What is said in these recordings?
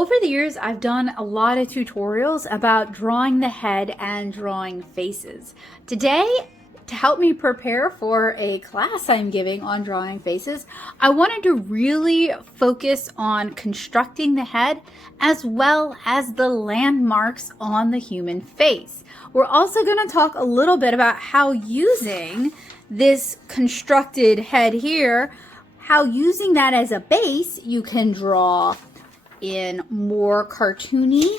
Over the years, I've done a lot of tutorials about drawing the head and drawing faces. Today, to help me prepare for a class I'm giving on drawing faces, I wanted to really focus on constructing the head as well as the landmarks on the human face. We're also going to talk a little bit about how using this constructed head here, how using that as a base, you can draw in more cartoony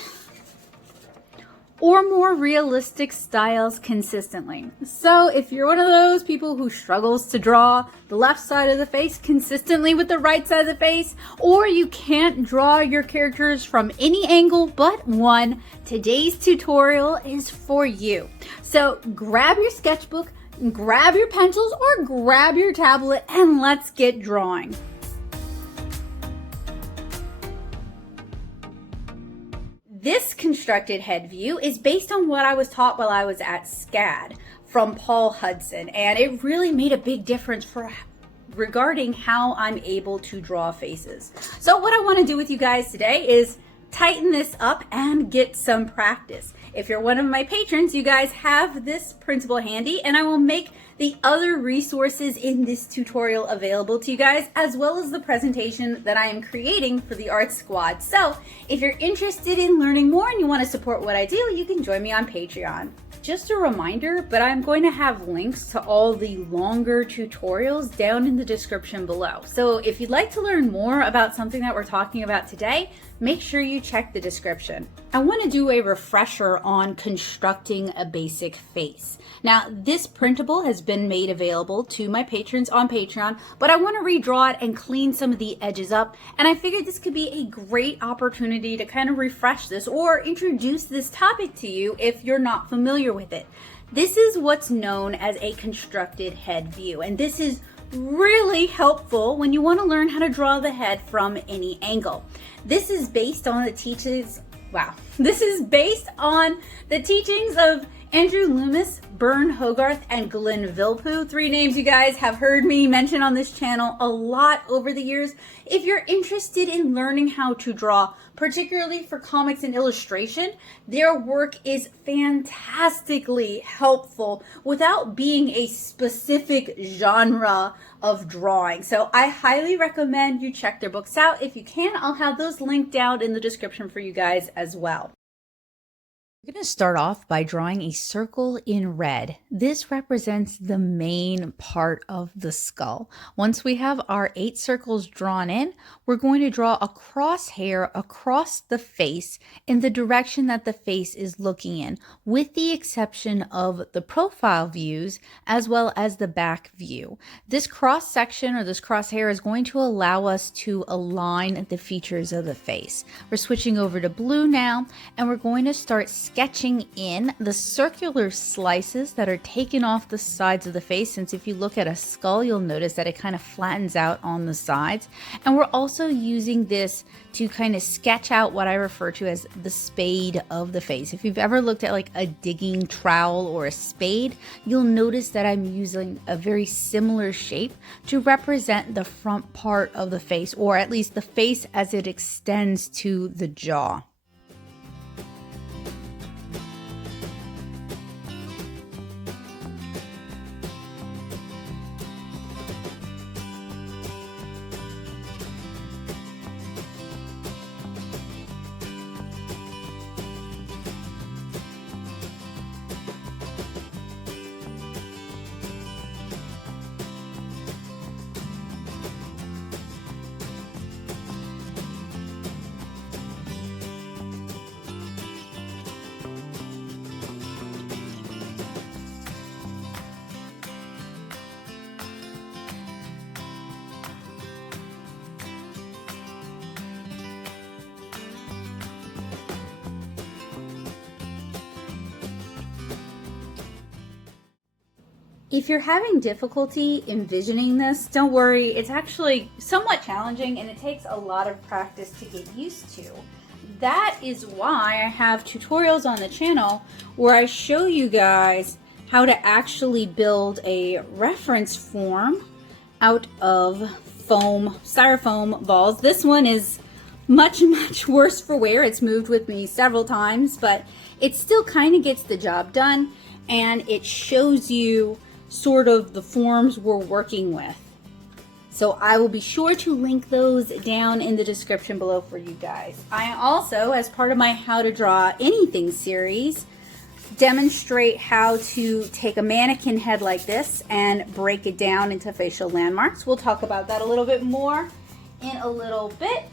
or more realistic styles consistently. So if you're one of those people who struggles to draw the left side of the face consistently with the right side of the face, or you can't draw your characters from any angle but one, today's tutorial is for you. So grab your sketchbook, grab your pencils, or grab your tablet and let's get drawing. This constructed head view is based on what I was taught while I was at SCAD from Paul Hudson, and it really made a big difference regarding how I'm able to draw faces. So what I want to do with you guys today is tighten this up and get some practice. If you're one of my patrons, you guys have this printable handy, and I will make the other resources in this tutorial available to you guys, as well as the presentation that I am creating for the art squad. So if you're interested in learning more and you want to support what I do, you can join me on Patreon. Just a reminder, but I'm going to have links to all the longer tutorials down in the description below. So if you'd like to learn more about something that we're talking about today, make sure you check the description. I want to do a refresher on constructing a basic face. Now, this printable has been made available to my patrons on Patreon, but I want to redraw it and clean some of the edges up, and I figured this could be a great opportunity to kind of refresh this or introduce this topic to you if you're not familiar with it. This is what's known as a constructed head view, and this is really helpful when you want to learn how to draw the head from any angle. This is based on the teachings of Andrew Loomis, Bern Hogarth, and Glenn Vilppu. 3 names you guys have heard me mention on this channel a lot over the years. If you're interested in learning how to draw, particularly for comics and illustration, their work is fantastically helpful without being a specific genre of drawing. So I highly recommend you check their books out. If you can, I'll have those linked down in the description for you guys as well. We're going to start off by drawing a circle in red. This represents the main part of the skull. Once we have our 8 circles drawn in, we're going to draw a crosshair across the face in the direction that the face is looking in, with the exception of the profile views as well as the back view. This cross section or this crosshair is going to allow us to align the features of the face. We're switching over to blue now, and we're going to start sketching in the circular slices that are taken off the sides of the face, since if you look at a skull, you'll notice that it kind of flattens out on the sides. And we're also using this to kind of sketch out what I refer to as the spade of the face. If you've ever looked at like a digging trowel or a spade, you'll notice that I'm using a very similar shape to represent the front part of the face, or at least the face as it extends to the jaw. If you're having difficulty envisioning this, don't worry, it's actually somewhat challenging and it takes a lot of practice to get used to. That is why I have tutorials on the channel where I show you guys how to actually build a reference form out of styrofoam balls. This one is much, much worse for wear. It's moved with me several times, but it still kind of gets the job done, and it shows you sort of the forms we're working with. So I will be sure to link those down in the description below for you guys. I also, as part of my How to Draw Anything series, demonstrate how to take a mannequin head like this and break it down into facial landmarks. We'll talk about that a little bit more in a little bit.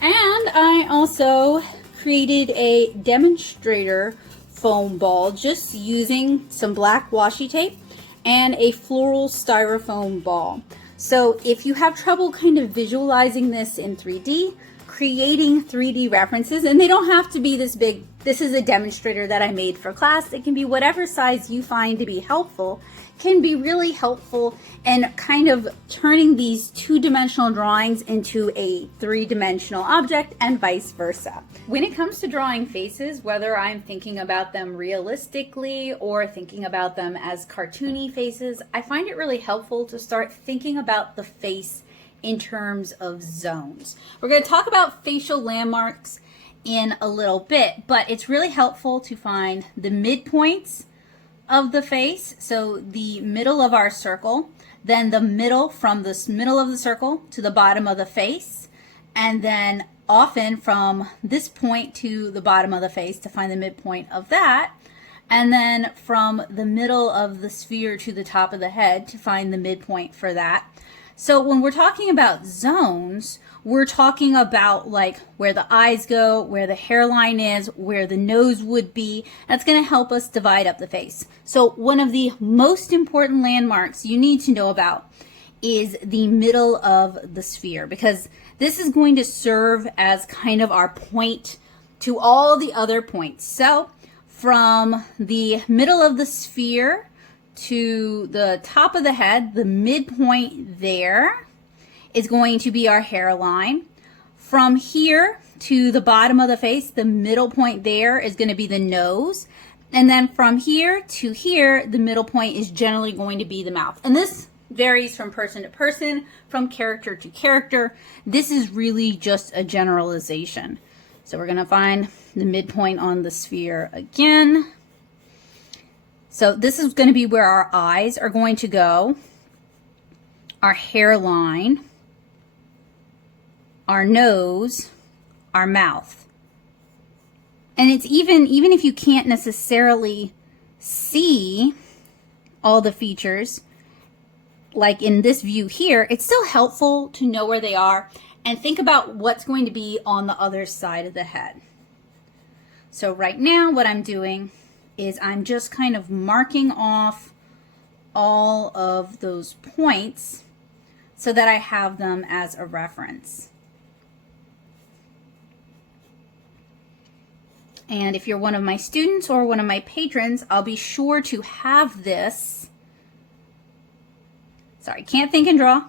And I also created a demonstrator foam ball just using some black washi tape and a floral styrofoam ball. So if you have trouble kind of visualizing this in 3D, creating 3D references, and they don't have to be this big. This is a demonstrator that I made for class. It can be whatever size you find to be helpful, can be really helpful in kind of turning these two-dimensional drawings into a three-dimensional object and vice versa. When it comes to drawing faces, whether I'm thinking about them realistically or thinking about them as cartoony faces, I find it really helpful to start thinking about the face in terms of zones. We're going to talk about facial landmarks in a little bit, but it's really helpful to find the midpoints of the face. So the middle of our circle, then the middle from the middle of the circle to the bottom of the face, and then often from this point to the bottom of the face to find the midpoint of that, and then from the middle of the sphere to the top of the head to find the midpoint for that. So when we're talking about zones, we're talking about like where the eyes go, where the hairline is, where the nose would be. That's going to help us divide up the face. So one of the most important landmarks you need to know about is the middle of the sphere, because this is going to serve as kind of our point to all the other points. So from the middle of the sphere to the top of the head, the midpoint there is going to be our hairline. From here to the bottom of the face, the middle point there is going to be the nose. And then from here to here, the middle point is generally going to be the mouth. And this varies from person to person, from character to character. This is really just a generalization. So we're going to find the midpoint on the sphere again. So this is going to be where our eyes are going to go, our hairline, our nose, our mouth. And it's even if you can't necessarily see all the features, like in this view here, it's still helpful to know where they are and think about what's going to be on the other side of the head. So right now what I'm doing is I'm just kind of marking off all of those points so that I have them as a reference. And if you're one of my students or one of my patrons, I'll be sure to have this. Sorry, can't think and draw.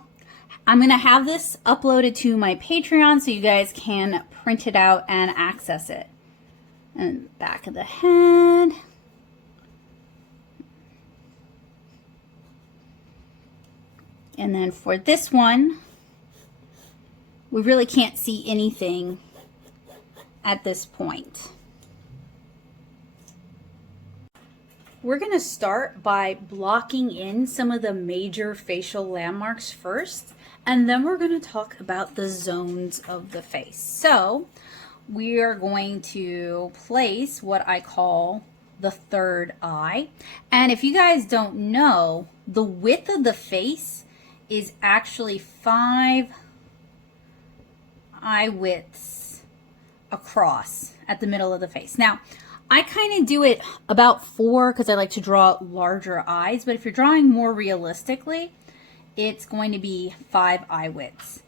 I'm going to have this uploaded to my Patreon so you guys can print it out and access it. And back of the head. And then for this one, we really can't see anything at this point. We're going to start by blocking in some of the major facial landmarks first, and then we're going to talk about the zones of the face. So we are going to place what I call the third eye. And if you guys don't know, the width of the face is actually 5 eye widths across at the middle of the face. Now, I kind of do it about 4 because I like to draw larger eyes, but if you're drawing more realistically, it's going to be 5 eye widths.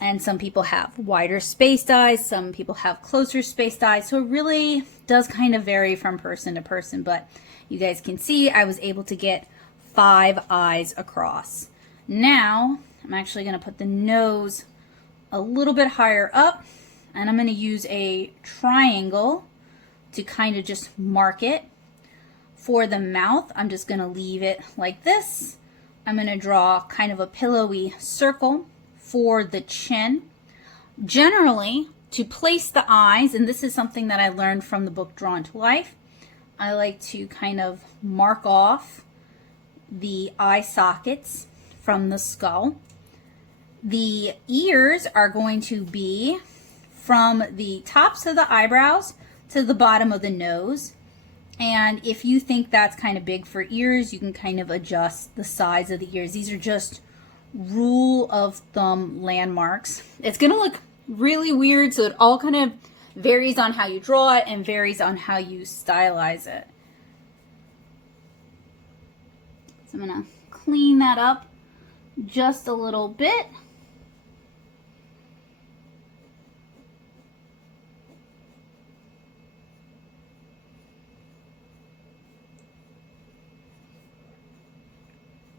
And some people have wider spaced eyes, some people have closer spaced eyes, so it really does kind of vary from person to person, but you guys can see I was able to get 5 eyes across. Now, I'm actually going to put the nose a little bit higher up, and I'm going to use a triangle to kind of just mark it. For the mouth, I'm just going to leave it like this. I'm going to draw kind of a pillowy circle for the chin. Generally, to place the eyes, and this is something that I learned from the book Drawn to Life, I like to kind of mark off the eye sockets from the skull. The ears are going to be from the tops of the eyebrows to the bottom of the nose. And if you think that's kind of big for ears, you can kind of adjust the size of the ears. These are just rule of thumb landmarks. It's going to look really weird, so it all kind of varies on how you draw it and varies on how you stylize it. So I'm going to clean that up just a little bit.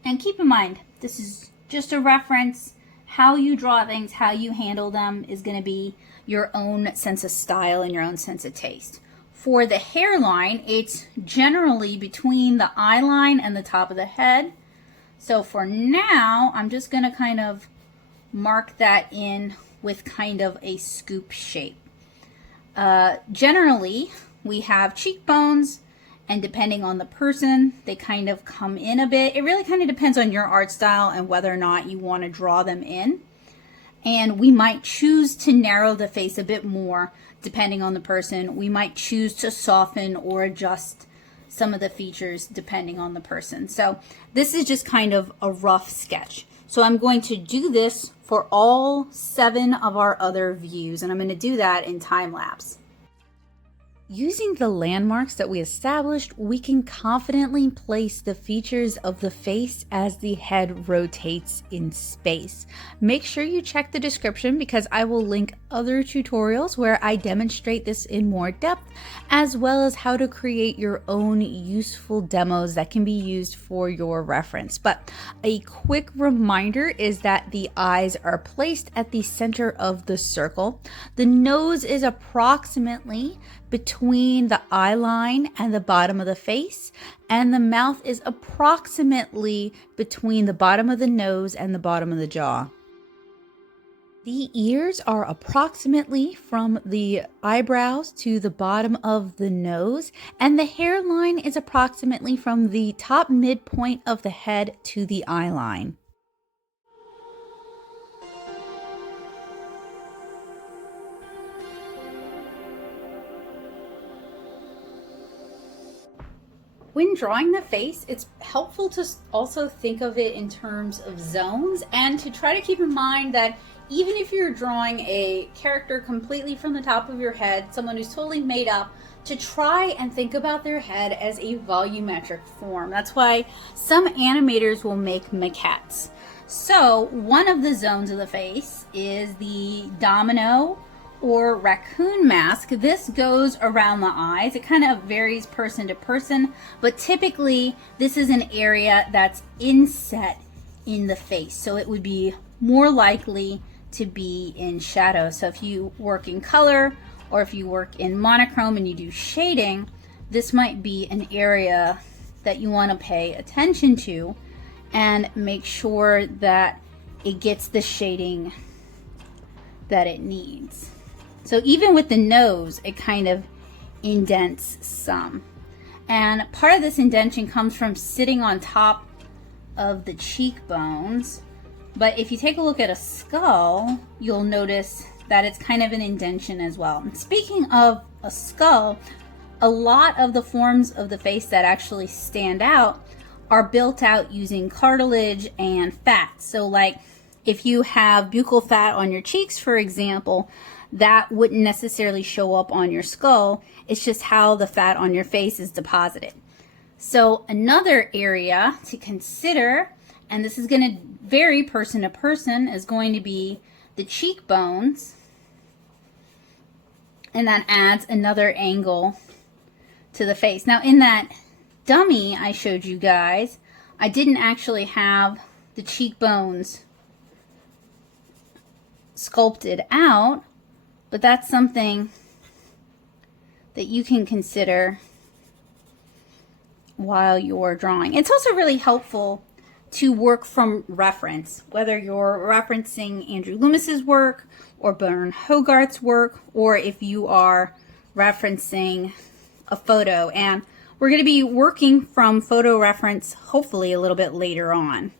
And keep in mind, this is just a reference. How you draw things, how you handle them is going to be your own sense of style and your own sense of taste. For the hairline, it's generally between the eye line and the top of the head. So for now, I'm just going to kind of mark that in with kind of a scoop shape. Generally, we have cheekbones, and depending on the person, they kind of come in a bit. It really kind of depends on your art style and whether or not you want to draw them in. And we might choose to narrow the face a bit more depending on the person. We might choose to soften or adjust some of the features depending on the person. So this is just kind of a rough sketch. So I'm going to do this for all 7 of our other views, and I'm going to do that in time lapse. Using the landmarks that we established, we can confidently place the features of the face as the head rotates in space. Make sure you check the description because I will link other tutorials where I demonstrate this in more depth, as well as how to create your own useful demos that can be used for your reference. But a quick reminder is that the eyes are placed at the center of the circle. The nose is approximately between the eye line and the bottom of the face, and the mouth is approximately between the bottom of the nose and the bottom of the jaw. The ears are approximately from the eyebrows to the bottom of the nose, and the hairline is approximately from the top midpoint of the head to the eye line. When drawing the face, it's helpful to also think of it in terms of zones and to try to keep in mind that even if you're drawing a character completely from the top of your head, someone who's totally made up, to try and think about their head as a volumetric form. That's why some animators will make maquettes. So one of the zones of the face is the domino or raccoon mask. This goes around the eyes. It kind of varies person to person, but typically this is an area that's inset in the face. So it would be more likely to be in shadow. So if you work in color or if you work in monochrome and you do shading, this might be an area that you want to pay attention to and make sure that it gets the shading that it needs. So even with the nose, it kind of indents some. And part of this indentation comes from sitting on top of the cheekbones. But if you take a look at a skull, you'll notice that it's kind of an indentation as well. And speaking of a skull, a lot of the forms of the face that actually stand out are built out using cartilage and fat. So like if you have buccal fat on your cheeks, for example, that wouldn't necessarily show up on your skull. It's just how the fat on your face is deposited. So another area to consider, and this is going to vary person to person, is going to be the cheekbones. And that adds another angle to the face. Now in that dummy I showed you guys, I didn't actually have the cheekbones sculpted out, but that's something that you can consider while you're drawing. It's also really helpful to work from reference, whether you're referencing Andrew Loomis's work or Bern Hogarth's work, or if you are referencing a photo. And we're going to be working from photo reference hopefully a little bit later on.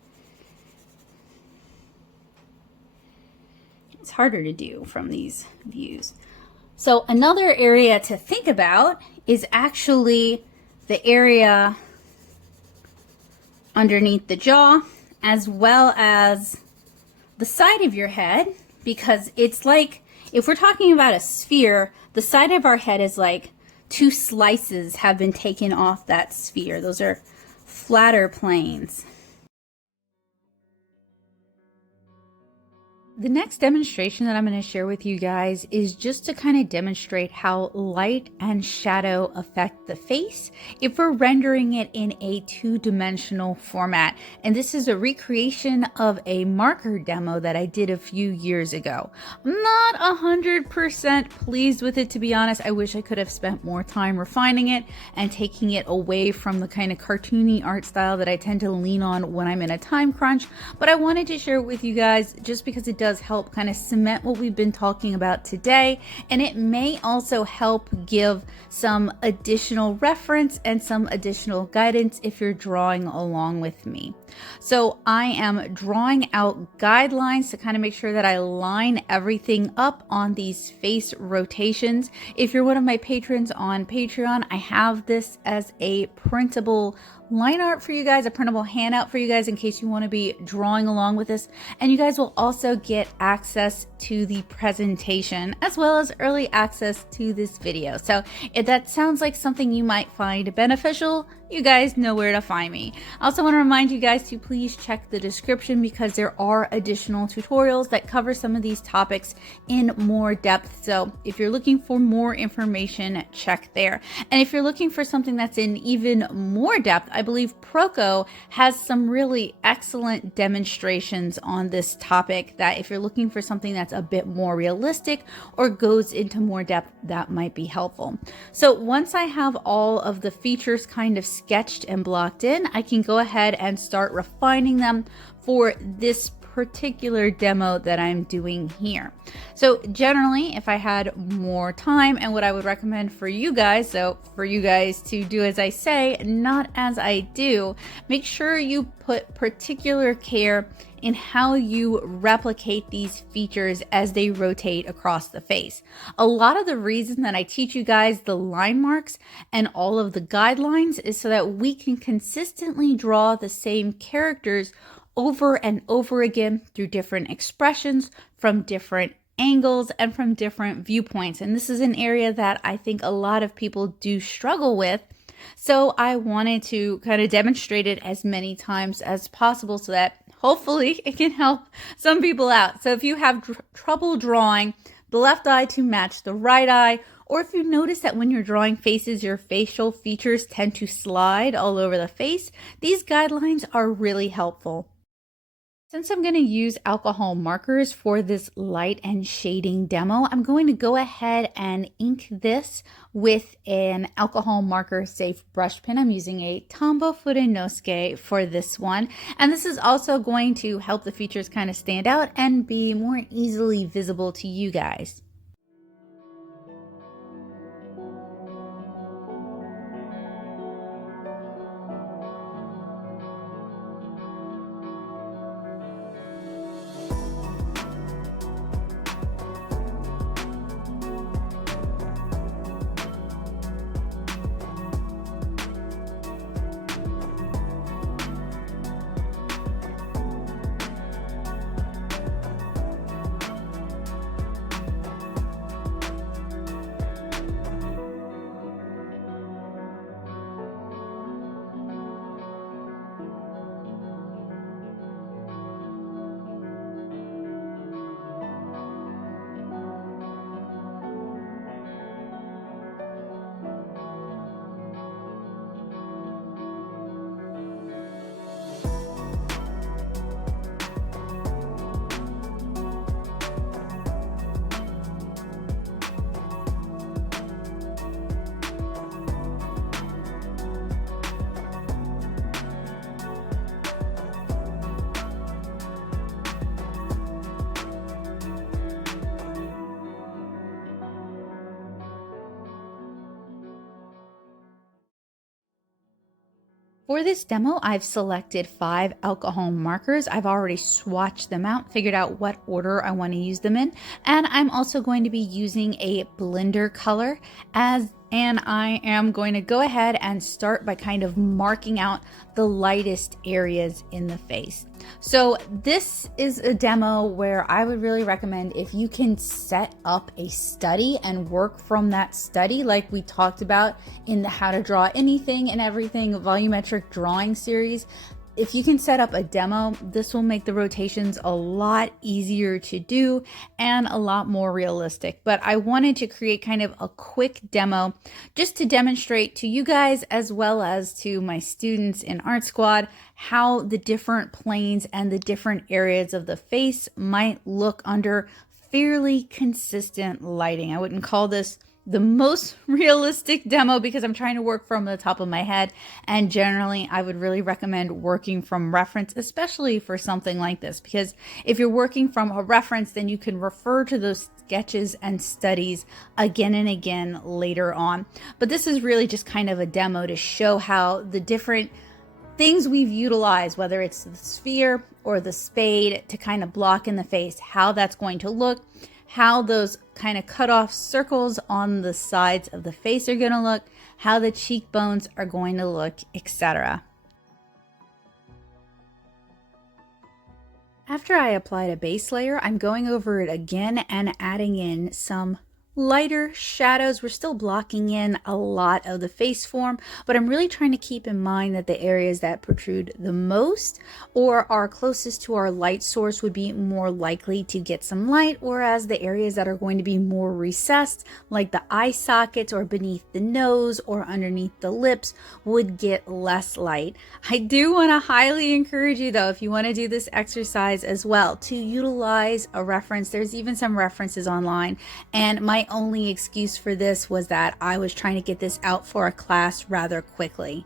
It's harder to do from these views. So another area to think about is actually the area underneath the jaw, as well as the side of your head, because it's like, if we're talking about a sphere, the side of our head is like two slices have been taken off that sphere. Those are flatter planes. The next demonstration that I'm going to share with you guys is just to kind of demonstrate how light and shadow affect the face if we're rendering it in a two-dimensional format. And this is a recreation of a marker demo that I did a few years ago. I'm not 100% pleased with it, to be honest. I wish I could have spent more time refining it and taking it away from the kind of cartoony art style that I tend to lean on when I'm in a time crunch. But I wanted to share it with you guys just because it does help kind of cement what we've been talking about today, and it may also help give some additional reference and some additional guidance if you're drawing along with me. So I am drawing out guidelines to kind of make sure that I line everything up on these face rotations. If you're one of my patrons on Patreon, I have this as a printable line art for you guys, a printable handout for you guys in case you want to be drawing along with this. And you guys will also get access to the presentation as well as early access to this video. So if that sounds like something you might find beneficial, you guys know where to find me. I also want to remind you guys to please check the description because there are additional tutorials that cover some of these topics in more depth. So if you're looking for more information, check there. And if you're looking for something that's in even more depth, I believe Proko has some really excellent demonstrations on this topic that if you're looking for something that's a bit more realistic or goes into more depth, that might be helpful. So once I have all of the features kind of sketched and blocked in, I can go ahead and start refining them for this particular demo that I'm doing here. So generally, if I had more time, and what I would recommend for you guys, so for you guys to do as I say, not as I do, make sure you put particular care in how you replicate these features as they rotate across the face. A lot of the reason that I teach you guys the line marks and all of the guidelines is so that we can consistently draw the same characters over and over again through different expressions from different angles and from different viewpoints. And this is an area that I think a lot of people do struggle with. So I wanted to kind of demonstrate it as many times as possible so that hopefully it can help some people out. So if you have trouble drawing the left eye to match the right eye, or if you notice that when you're drawing faces, your facial features tend to slide all over the face, these guidelines are really helpful. Since I'm going to use alcohol markers for this light and shading demo, I'm going to go ahead and ink this with an alcohol marker safe brush pen. I'm using a Tombow Furinosuke for this one. And this is also going to help the features kind of stand out and be more easily visible to you guys. For this demo, I've selected 5 alcohol markers. I've already swatched them out, figured out what order I want to use them in, and I'm also going to be using a blender color and I am going to go ahead and start by kind of marking out the lightest areas in the face. So this is a demo where I would really recommend if you can set up a study and work from that study like we talked about in the How to Draw Anything and Everything volumetric drawing series. If you can set up a demo, this will make the rotations a lot easier to do and a lot more realistic. But I wanted to create kind of a quick demo just to demonstrate to you guys as well as to my students in Art Squad how the different planes and the different areas of the face might look under fairly consistent lighting. I wouldn't call this the most realistic demo because I'm trying to work from the top of my head, and generally I would really recommend working from reference, especially for something like this, because if you're working from a reference, then you can refer to those sketches and studies again and again later on. But this is really just kind of a demo to show how the different things we've utilized, whether it's the sphere or the spade to kind of block in the face, how that's going to look, how those kind of cut off circles on the sides of the face are going to look, how the cheekbones are going to look, etc. After I applied a base layer, I'm going over it again and adding in some lighter shadows. We're still blocking in a lot of the face form, but I'm really trying to keep in mind that the areas that protrude the most or are closest to our light source would be more likely to get some light, whereas the areas that are going to be more recessed, like the eye sockets or beneath the nose or underneath the lips, would get less light. I do want to highly encourage you though, if you want to do this exercise as well, to utilize a reference. There's even some references online, and my only excuse for this was that I was trying to get this out for a class rather quickly.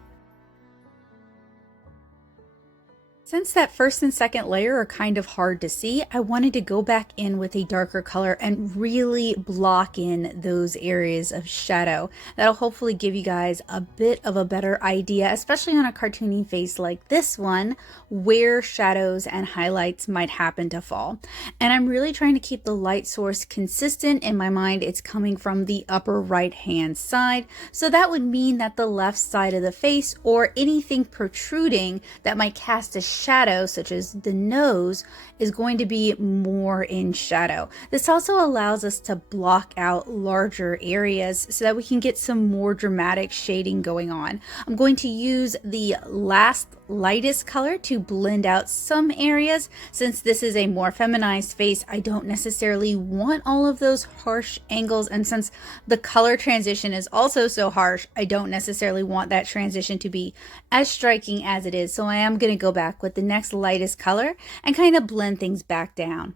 Since that first and second layer are kind of hard to see, I wanted to go back in with a darker color and really block in those areas of shadow. That'll hopefully give you guys a bit of a better idea, especially on a cartoony face like this one, where shadows and highlights might happen to fall. And I'm really trying to keep the light source consistent. In my mind, it's coming from the upper right hand side. So that would mean that the left side of the face or anything protruding that might cast a shadow, such as the nose, is going to be more in shadow. This also allows us to block out larger areas so that we can get some more dramatic shading going on. I'm going to use the last lightest color to blend out some areas. Since this is a more feminized face, I don't necessarily want all of those harsh angles, and since the color transition is also so harsh, I don't necessarily want that transition to be as striking as it is. So I am going to go back with the next lightest color and kind of blend things back down.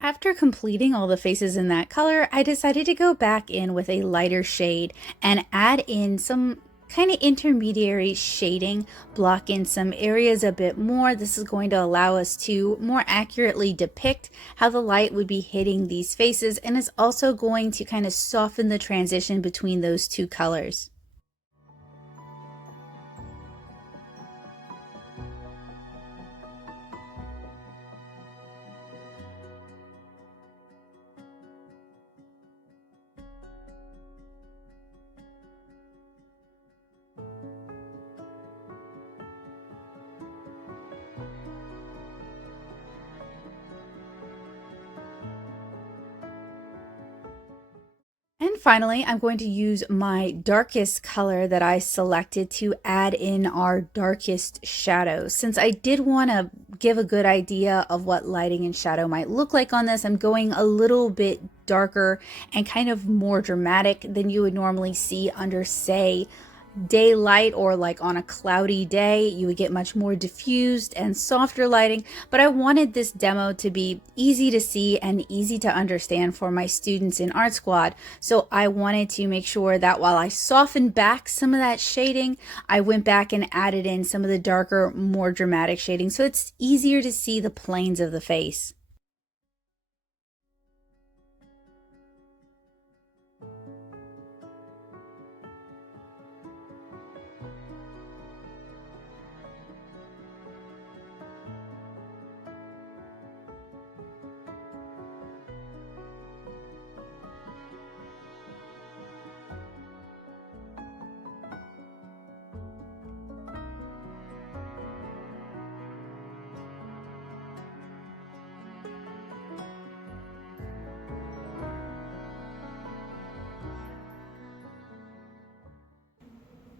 After completing all the faces in that color, I decided to go back in with a lighter shade and add in some kind of intermediary shading, block in some areas a bit more. This is going to allow us to more accurately depict how the light would be hitting these faces, and it's also going to kind of soften the transition between those two colors. And finally, I'm going to use my darkest color that I selected to add in our darkest shadows. Since I did want to give a good idea of what lighting and shadow might look like on this, I'm going a little bit darker and kind of more dramatic than you would normally see under, say, daylight, or like on a cloudy day you would get much more diffused and softer lighting. But I wanted this demo to be easy to see and easy to understand for my students in Art Squad, so I wanted to make sure that while I softened back some of that shading, I went back and added in some of the darker, more dramatic shading so it's easier to see the planes of the face.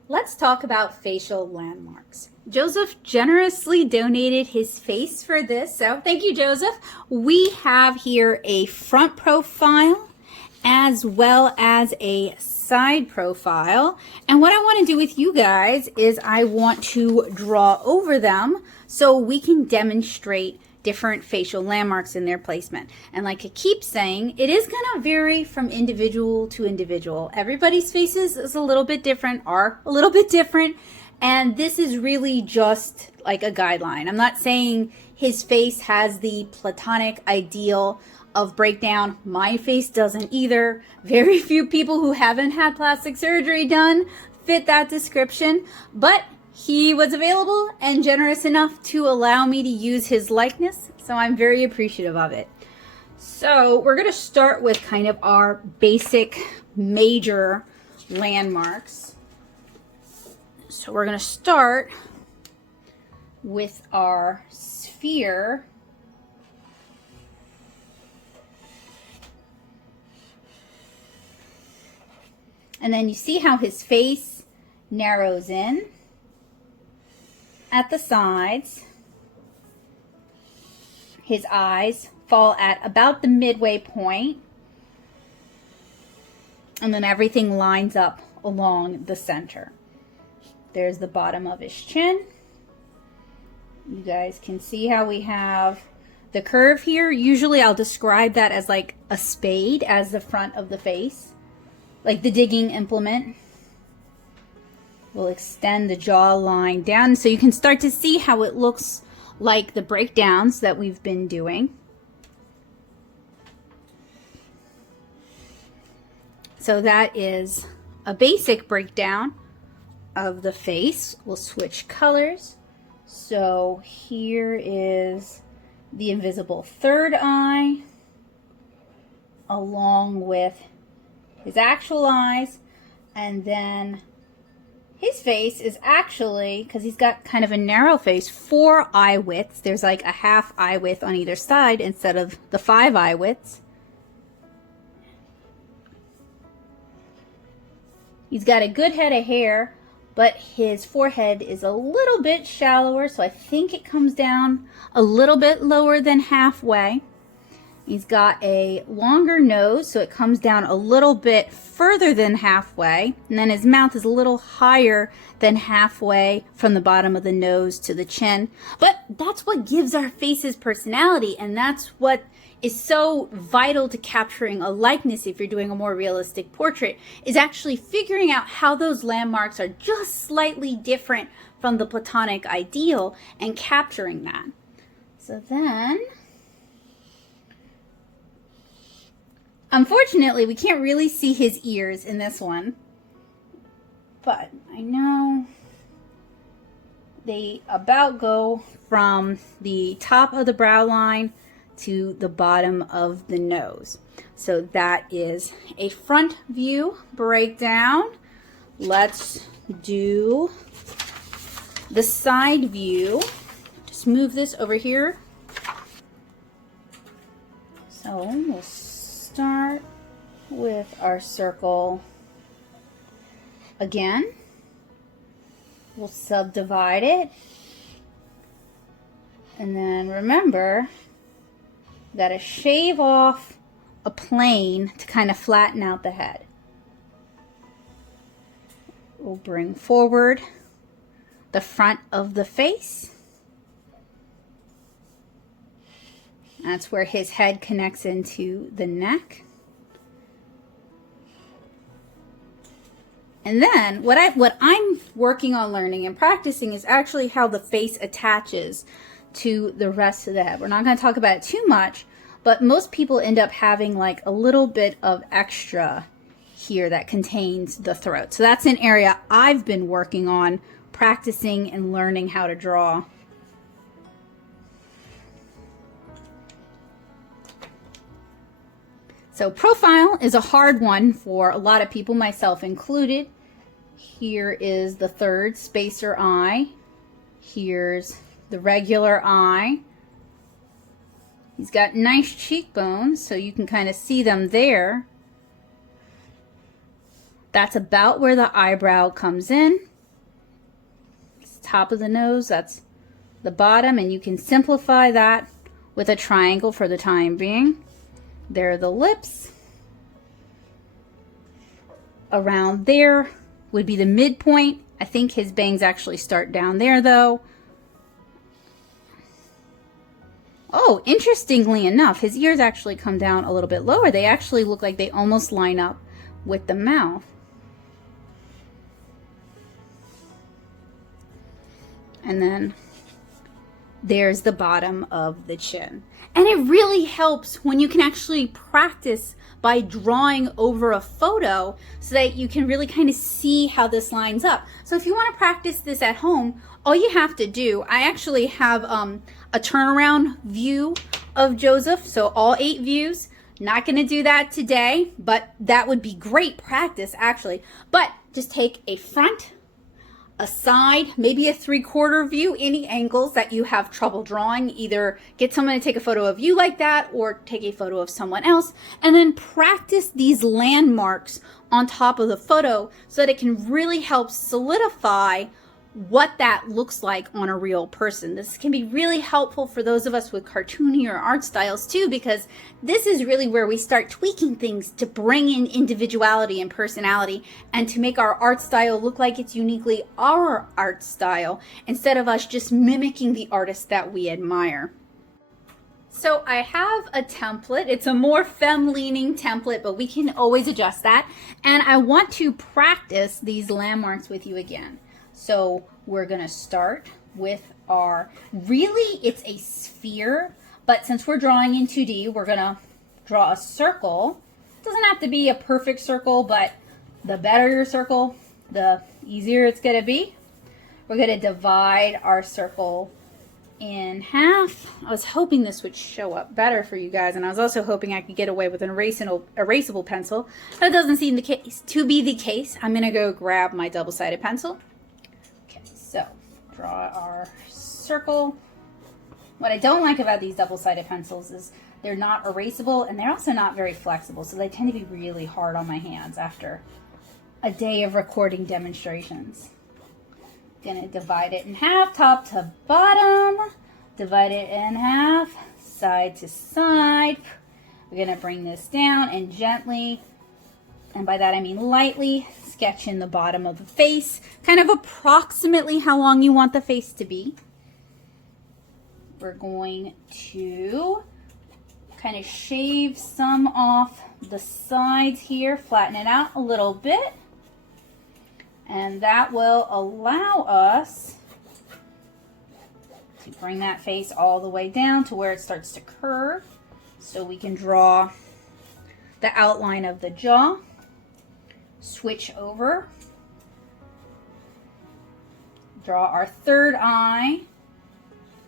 Let's talk about facial landmarks. Joseph generously donated his face for this, so thank you, Joseph. We have here a front profile as well as a side profile. And what I want to do with you guys is I want to draw over them so we can demonstrate different facial landmarks in their placement. And like I keep saying, it is going to vary from individual to individual. Everybody's faces is a little bit different, are a little bit different. And this is really just like a guideline. I'm not saying his face has the platonic ideal of breakdown. My face doesn't either. Very few people who haven't had plastic surgery done fit that description, but he was available and generous enough to allow me to use his likeness, so I'm very appreciative of it. So we're going to start with kind of our basic major landmarks. So we're going to start with our sphere. And then you see how his face narrows in at the sides. His eyes fall at about the midway point, and then everything lines up along the center. There's the bottom of his chin. You guys can see how we have the curve here. Usually I'll describe that as like a spade as the front of the face, like the digging implement. We'll extend the jawline down so you can start to see how it looks like the breakdowns that we've been doing. So that is a basic breakdown of the face. We'll switch colors. So here is the invisible third eye along with his actual eyes, and then his face is actually, because he's got kind of a narrow face, 4 eye widths. There's like a half eye width on either side instead of the 5 eye widths. He's got a good head of hair, but his forehead is a little bit shallower, so I think it comes down a little bit lower than halfway. He's got a longer nose, so it comes down a little bit further than halfway. And then his mouth is a little higher than halfway from the bottom of the nose to the chin. But that's what gives our faces personality, and that's what is so vital to capturing a likeness if you're doing a more realistic portrait, is actually figuring out how those landmarks are just slightly different from the platonic ideal and capturing that. So then, unfortunately, we can't really see his ears in this one, but I know they about go from the top of the brow line to the bottom of the nose. So that is a front view breakdown. Let's do the side view. Just move this over here. So we'll start with our circle again. We'll subdivide it. And then remember, gotta shave off a plane to kind of flatten out the head. We'll bring forward the front of the face. That's where his head connects into the neck. And then what I'm working on learning and practicing is actually how the face attaches to the rest of the head. We're not going to talk about it too much, but most people end up having like a little bit of extra here that contains the throat. So that's an area I've been working on, practicing and learning how to draw. So profile is a hard one for a lot of people, myself included. Here is the third spacer eye. Here's the regular eye. He's got nice cheekbones, so you can kind of see them there. That's about where the eyebrow comes in. It's top of the nose, that's the bottom, and you can simplify that with a triangle for the time being. There are the lips. Around there would be the midpoint. I think his bangs actually start down there though. Oh, interestingly enough, his ears actually come down a little bit lower. They actually look like they almost line up with the mouth. And then there's the bottom of the chin. And it really helps when you can actually practice by drawing over a photo so that you can really kind of see how this lines up. So if you want to practice this at home, all you have to do, I actually have a turnaround view of Joseph, so all 8 views. Not going to do that today, but that would be great practice actually. But just take a front, a side, maybe a 3/4 view, any angles that you have trouble drawing. Either get someone to take a photo of you like that or take a photo of someone else, and then practice these landmarks on top of the photo so that it can really help solidify what that looks like on a real person. This can be really helpful for those of us with cartoony or art styles too, because this is really where we start tweaking things to bring in individuality and personality and to make our art style look like it's uniquely our art style instead of us just mimicking the artist that we admire. So I have a template. It's a more femme-leaning template, but we can always adjust that. And I want to practice these landmarks with you again. So we're going to start with our, really it's a sphere, but since we're drawing in 2D, we're going to draw a circle. It doesn't have to be a perfect circle, but the better your circle, the easier it's going to be. We're going to divide our circle in half. I was hoping this would show up better for you guys, and I was also hoping I could get away with an erasable pencil. That doesn't seem to be the case. I'm going to go grab my double-sided pencil. So, draw our circle. What I don't like about these double-sided pencils is they're not erasable, and they're also not very flexible, so they tend to be really hard on my hands after a day of recording demonstrations. Gonna divide it in half, top to bottom. Divide it in half, side to side. We're gonna bring this down and gently, and by that I mean lightly, sketch in the bottom of the face, kind of approximately how long you want the face to be. We're going to kind of shave some off the sides here, flatten it out a little bit, and that will allow us to bring that face all the way down to where it starts to curve, so we can draw the outline of the jaw. Switch over, draw our third eye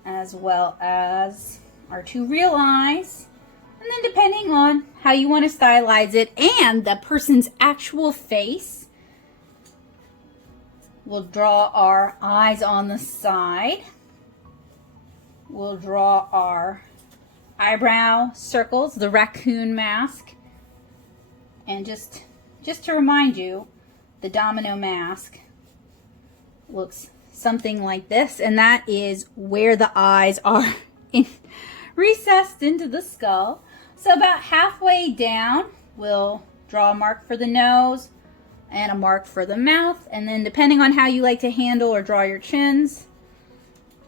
as well as our 2 real eyes, and then depending on how you want to stylize it and the person's actual face, we'll draw our eyes on the side. We'll draw our eyebrow circles, the raccoon mask And just to remind you, the domino mask looks something like this, and that is where the eyes are recessed into the skull. So about halfway down, we'll draw a mark for the nose and a mark for the mouth, and then depending on how you like to handle or draw your chins,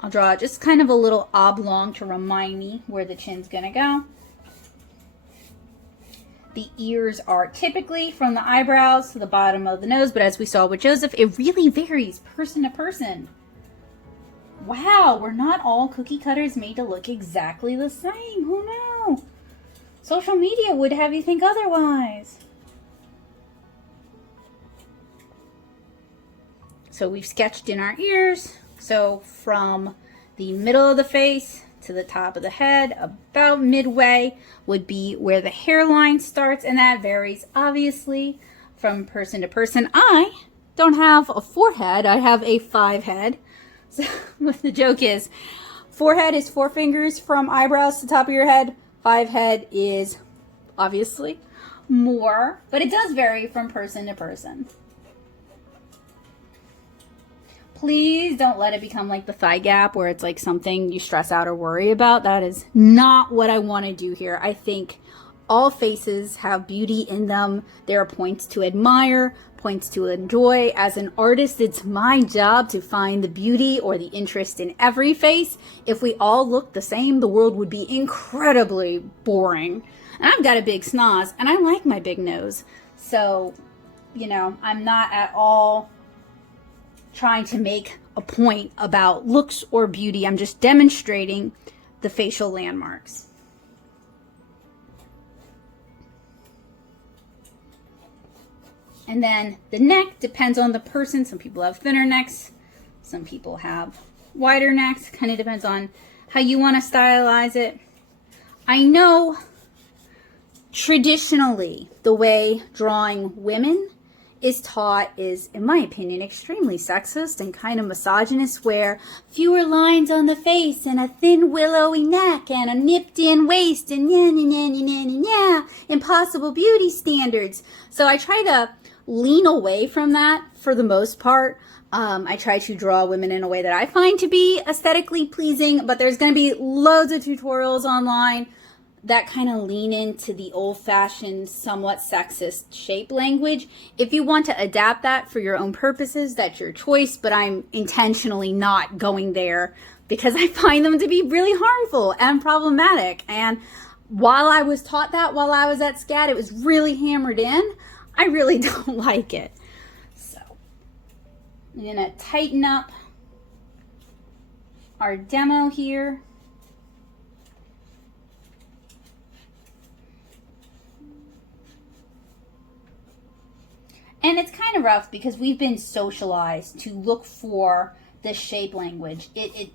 I'll draw just kind of a little oblong to remind me where the chin's gonna go. The ears are typically from the eyebrows to the bottom of the nose, but as we saw with Joseph, it really varies person to person. Wow, we're not all cookie cutters made to look exactly the same. Who knew? Social media would have you think otherwise. So we've sketched in our ears. So from the middle of the face to the top of the head, about midway would be where the hairline starts, and that varies obviously from person to person. I don't have a forehead, I have a 5 head. So what the joke is, forehead is 4 fingers from eyebrows to top of your head. 5 head is obviously more, but it does vary from person to person. Please don't let it become like the thigh gap where it's like something you stress out or worry about. That is not what I want to do here. I think all faces have beauty in them. There are points to admire, points to enjoy. As an artist, it's my job to find the beauty or the interest in every face. If we all looked the same, the world would be incredibly boring. And I've got a big schnoz, and I like my big nose. So, you know, I'm not at all trying to make a point about looks or beauty. I'm just demonstrating the facial landmarks. And then the neck depends on the person. Some people have thinner necks. Some people have wider necks. Kind of depends on how you want to stylize it. I know traditionally the way drawing women is taught is, in my opinion, extremely sexist and kind of misogynist, where fewer lines on the face and a thin willowy neck and a nipped in waist and impossible beauty standards. So I try to lean away from that for the most part. I try to draw women in a way that I find to be aesthetically pleasing, but there's going to be loads of tutorials online that kind of lean into the old-fashioned, somewhat sexist shape language. If you want to adapt that for your own purposes, that's your choice, but I'm intentionally not going there because I find them to be really harmful and problematic. And while I was taught that while I was at SCAD, it was really hammered in. I really don't like it. So I'm gonna tighten up our demo here. And it's kind of rough because we've been socialized to look for this shape language.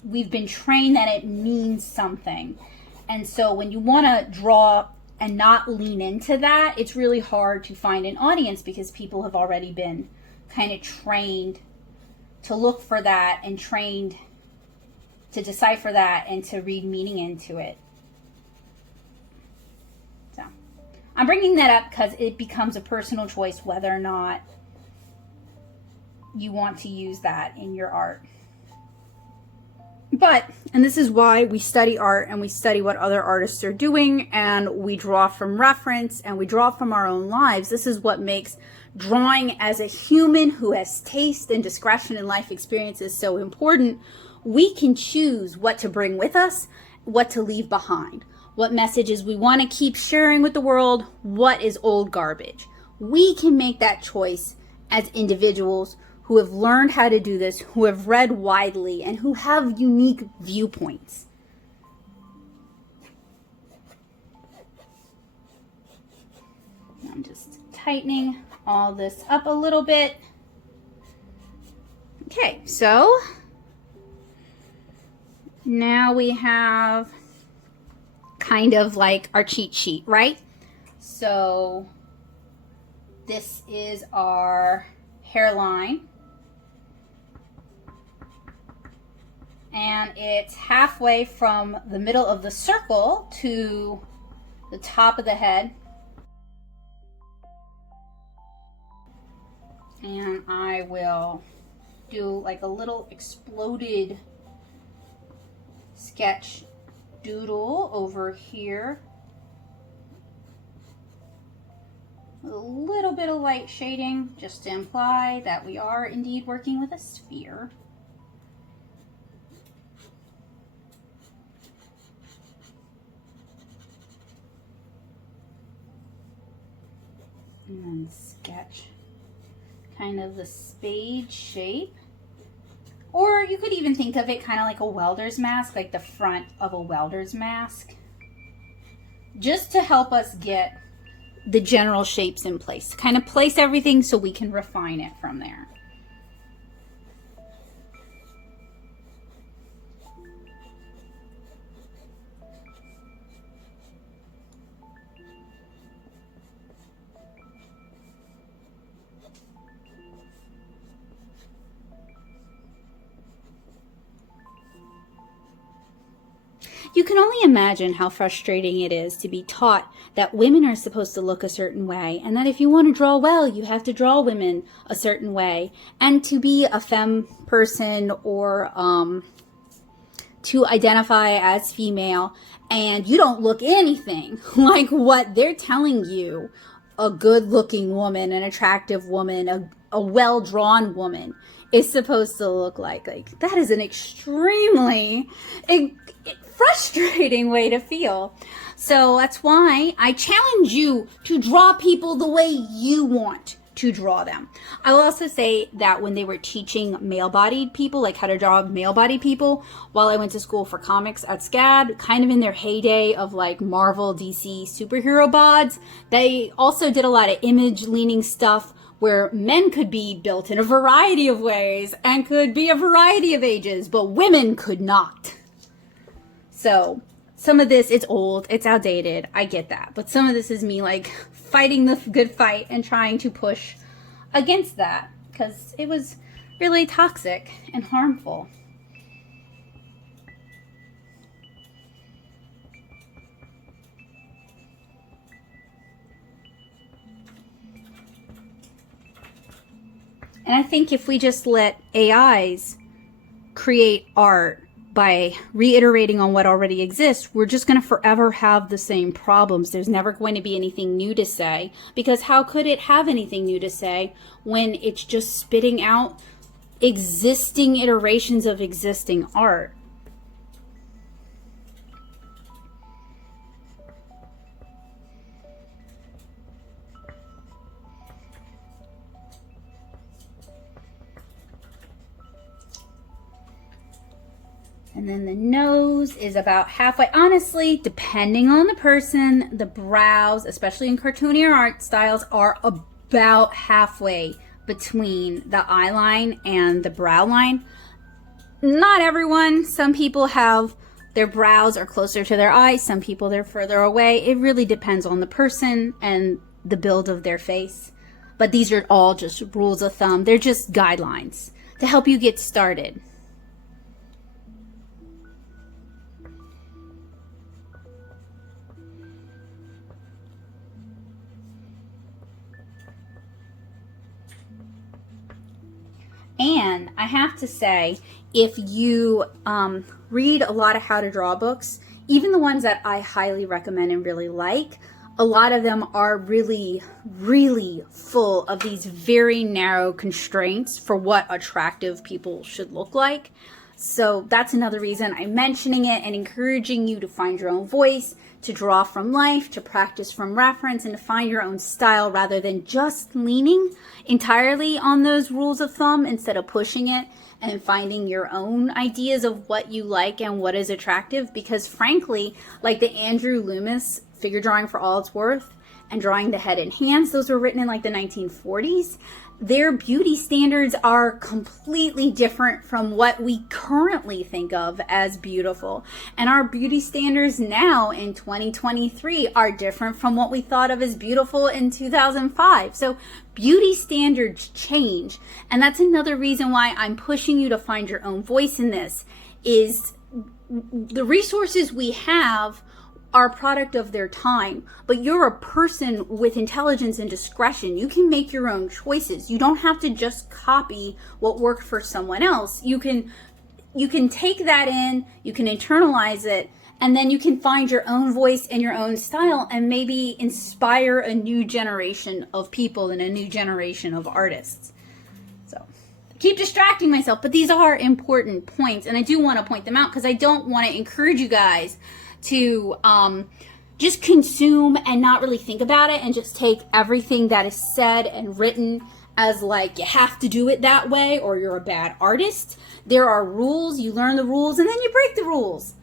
We've been trained that it means something. And so when you want to draw and not lean into that, it's really hard to find an audience because people have already been kind of trained to look for that and trained to decipher that and to read meaning into it. So I'm bringing that up because it becomes a personal choice whether or not you want to use that in your art. But, and this is why we study art and we study what other artists are doing and we draw from reference and we draw from our own lives. This is what makes drawing as a human who has taste and discretion in life experiences so important. We can choose what to bring with us, what to leave behind, what messages we want to keep sharing with the world, what is old garbage. We can make that choice as individuals who have learned how to do this, who have read widely, and who have unique viewpoints. I'm just tightening all this up a little bit. Okay, so now we have kind of like our cheat sheet, right? So this is our hairline. And it's halfway from the middle of the circle to the top of the head. And I will do like a little exploded sketch doodle over here. A little bit of light shading just to imply that we are indeed working with a sphere. And then sketch kind of the spade shape. Or you could even think of it kind of like a welder's mask, like the front of a welder's mask. Just to help us get the general shapes in place. Kind of place everything so we can refine it from there. You can only imagine how frustrating it is to be taught that women are supposed to look a certain way, and that if you want to draw well, you have to draw women a certain way, and to be a femme person or to identify as female, and you don't look anything like what they're telling you a good-looking woman, an attractive woman, a well-drawn woman is supposed to look like. Like, that is an extremely frustrating way to feel. So that's why I challenge you to draw people the way you want to draw them. I will also say that when they were teaching male-bodied people, like how to draw male-bodied people, while I went to school for comics at SCAD, kind of in their heyday of like Marvel, DC superhero bods, they also did a lot of image-leaning stuff where men could be built in a variety of ways and could be a variety of ages, but women could not. So some of this, it's old, it's outdated, I get that. But some of this is me like fighting the good fight and trying to push against that because it was really toxic and harmful. And I think if we just let AIs create art by reiterating on what already exists, we're just going to forever have the same problems. There's never going to be anything new to say, because how could it have anything new to say when it's just spitting out existing iterations of existing art? And then the nose is about halfway. Honestly, depending on the person, the brows, especially in cartoony or art styles, are about halfway between the eye line and the brow line. Not everyone. Some people have their brows are closer to their eyes. Some people they're further away. It really depends on the person and the build of their face. But these are all just rules of thumb. They're just guidelines to help you get started. And I have to say, if you read a lot of how to draw books, even the ones that I highly recommend and really like, a lot of them are really, really full of these very narrow constraints for what attractive people should look like. So that's another reason I'm mentioning it and encouraging you to find your own voice, to draw from life, to practice from reference, and to find your own style rather than just leaning entirely on those rules of thumb instead of pushing it and finding your own ideas of what you like and what is attractive. Because frankly, like the Andrew Loomis figure drawing for all it's worth and drawing the head and hands, those were written in like the 1940s. Their beauty standards are completely different from what we currently think of as beautiful. And our beauty standards now in 2023 are different from what we thought of as beautiful in 2005. So beauty standards change. And that's another reason why I'm pushing you to find your own voice in this, is the resources we have are a product of their time, but you're a person with intelligence and discretion. You can make your own choices. You don't have to just copy what worked for someone else. You can take that in, you can internalize it, and then you can find your own voice and your own style and maybe inspire a new generation of people and a new generation of artists. So I keep distracting myself, but these are important points, and I do want to point them out because I don't want to encourage you guys to just consume and not really think about it and just take everything that is said and written as like you have to do it that way or you're a bad artist. There are rules, you learn the rules, and then you break the rules.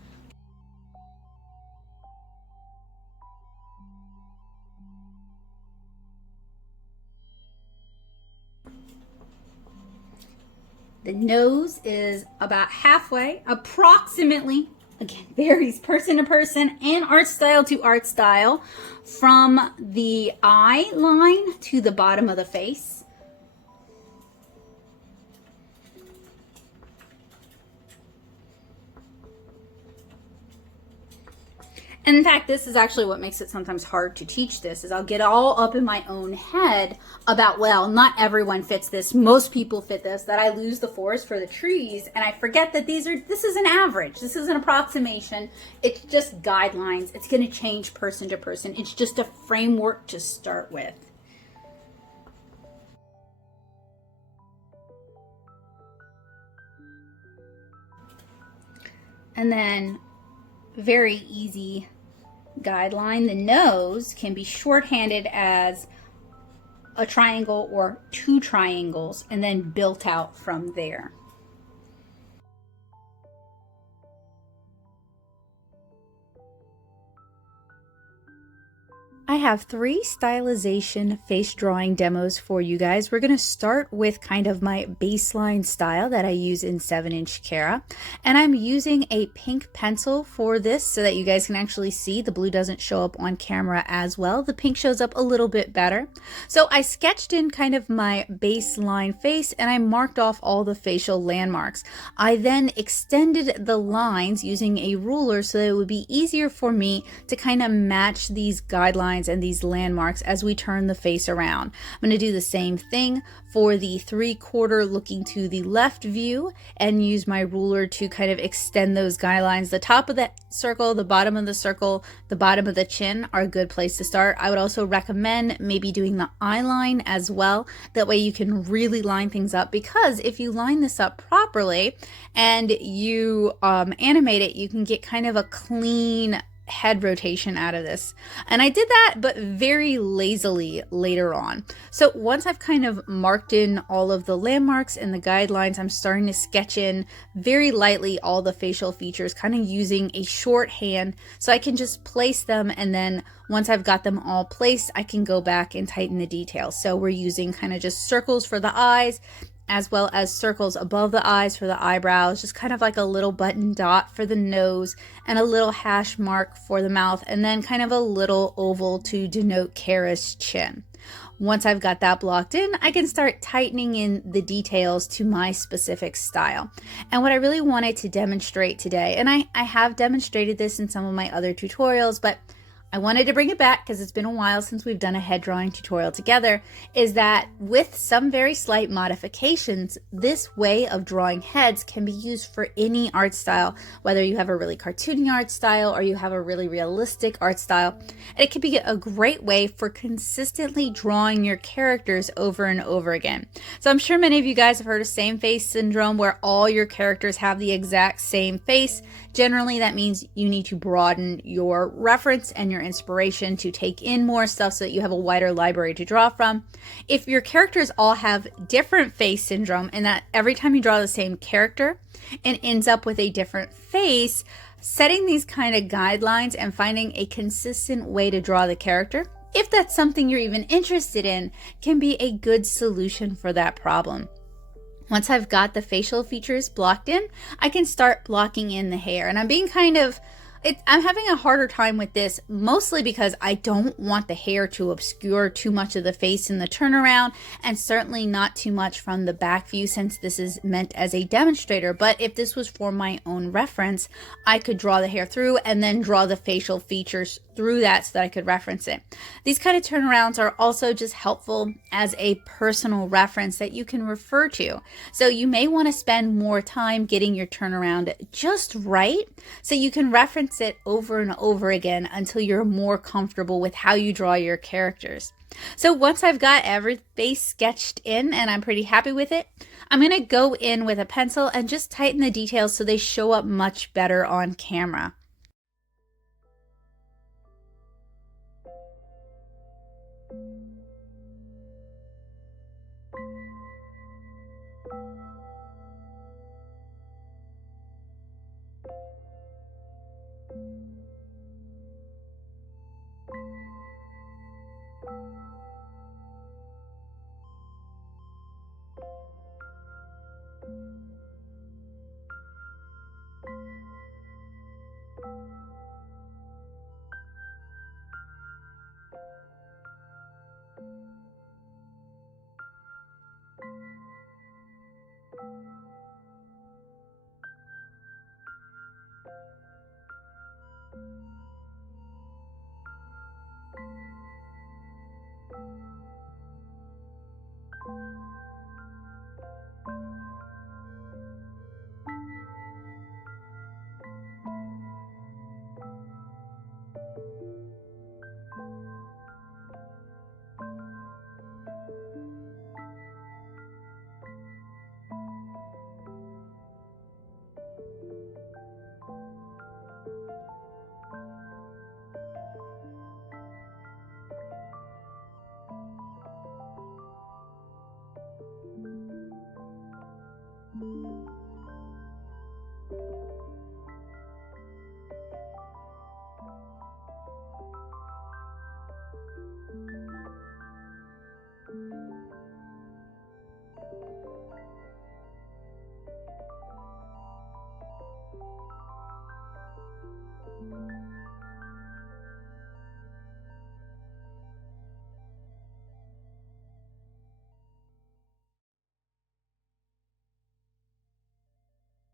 The nose is about halfway, approximately. Again, varies person to person and art style to art style, from the eye line to the bottom of the face. And in fact, this is actually what makes it sometimes hard to teach this, is I'll get all up in my own head about, well, not everyone fits this. Most people fit this, that I lose the forest for the trees. And I forget that this is an average. This is an approximation. It's just guidelines. It's going to change person to person. It's just a framework to start with. And then very easy guideline. The nose can be shorthanded as a triangle or two triangles and then built out from there. I have 3 stylization face drawing demos for you guys. We're going to start with kind of my baseline style that I use in 7-inch Cara. And I'm using a pink pencil for this so that you guys can actually see. The blue doesn't show up on camera as well. The pink shows up a little bit better. So I sketched in kind of my baseline face and I marked off all the facial landmarks. I then extended the lines using a ruler so that it would be easier for me to kind of match these guidelines and these landmarks as we turn the face around. I'm going to do the same thing for the 3/4 looking to the left view and use my ruler to kind of extend those guidelines. The top of that circle, the bottom of the circle, the bottom of the chin are a good place to start. I would also recommend maybe doing the eye line as well. That way you can really line things up, because if you line this up properly and you animate it, you can get kind of a clean head rotation out of this. And I did that, but very lazily later on. So once I've kind of marked in all of the landmarks and the guidelines, I'm starting to sketch in very lightly all the facial features, kind of using a shorthand so I can just place them, and then once I've got them all placed, I can go back and tighten the details. So we're using kind of just circles for the eyes, as well as circles above the eyes for the eyebrows, just kind of like a little button dot for the nose and a little hash mark for the mouth, and then kind of a little oval to denote Cara's chin. Once I've got that blocked in, I can start tightening in the details to my specific style. And what I really wanted to demonstrate today, and I have demonstrated this in some of my other tutorials, but I wanted to bring it back because it's been a while since we've done a head drawing tutorial together, is that with some very slight modifications, this way of drawing heads can be used for any art style, whether you have a really cartoony art style or you have a really realistic art style. And it can be a great way for consistently drawing your characters over and over again. So I'm sure many of you guys have heard of same face syndrome, where all your characters have the exact same face. Generally, that means you need to broaden your reference and your inspiration to take in more stuff so that you have a wider library to draw from. If your characters all have different face syndrome, and that every time you draw the same character, it ends up with a different face, setting these kind of guidelines and finding a consistent way to draw the character, if that's something you're even interested in, can be a good solution for that problem. Once I've got the facial features blocked in, I can start blocking in the hair. And I'm being kind of I'm having a harder time with this, mostly because I don't want the hair to obscure too much of the face in the turnaround, and certainly not too much from the back view, since this is meant as a demonstrator. But if this was for my own reference, I could draw the hair through and then draw the facial features through that so that I could reference it. These kind of turnarounds are also just helpful as a personal reference that you can refer to. So you may want to spend more time getting your turnaround just right so you can reference it over and over again until you're more comfortable with how you draw your characters. So once I've got every face sketched in and I'm pretty happy with it, I'm going to go in with a pencil and just tighten the details so they show up much better on camera.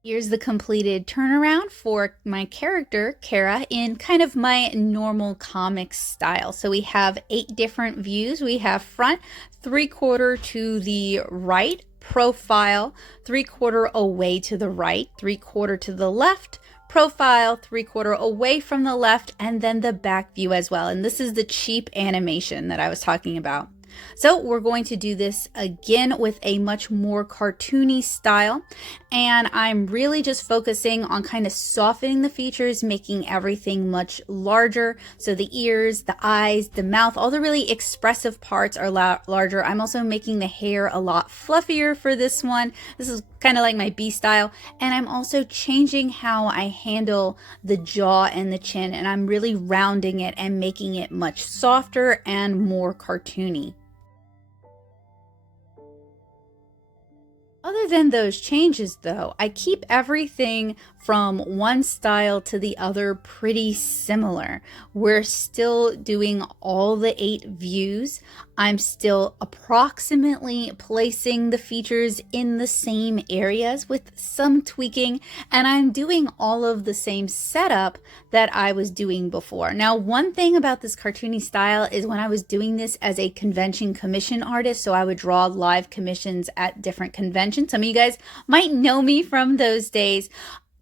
Here's the completed turnaround for my character, Kara, in kind of my normal comic style. So we have 8 different views. We have front, 3/4 to the right, profile, 3/4 away to the right, 3/4 to the left, profile, 3/4 away from the left, and then the back view as well. And this is the cheap animation that I was talking about. So we're going to do this again with a much more cartoony style, and I'm really just focusing on kind of softening the features, making everything much larger. So the ears, the eyes, the mouth, all the really expressive parts are larger. I'm also making the hair a lot fluffier for this one. This is kind of like my B style, and I'm also changing how I handle the jaw and the chin, and I'm really rounding it and making it much softer and more cartoony. Other than those changes though, I keep everything from one style to the other pretty similar. We're still doing all the 8 views. I'm still approximately placing the features in the same areas with some tweaking, and I'm doing all of the same setup that I was doing before. Now, one thing about this cartoony style is when I was doing this as a convention commission artist, so I would draw live commissions at different conventions. Some of you guys might know me from those days.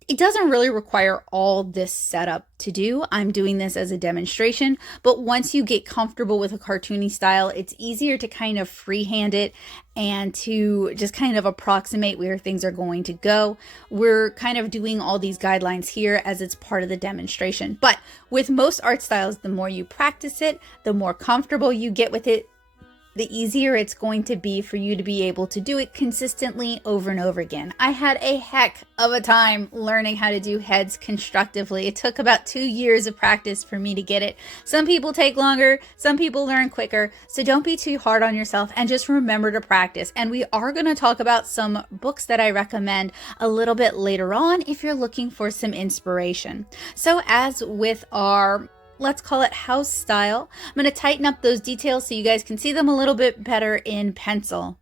It doesn't really require all this setup to do. I'm doing this as a demonstration, but once you get comfortable with a cartoony style, it's easier to kind of freehand it and to just kind of approximate where things are going to go. We're kind of doing all these guidelines here as it's part of the demonstration. But with most art styles, the more you practice it, the more comfortable you get with it, the easier it's going to be for you to be able to do it consistently over and over again. I had a heck of a time learning how to do heads constructively. It took about 2 years of practice for me to get it. Some people take longer, some people learn quicker, so don't be too hard on yourself and just remember to practice. And we are going to talk about some books that I recommend a little bit later on if you're looking for some inspiration. So as with our, let's call it house style, I'm going to tighten up those details so you guys can see them a little bit better in pencil.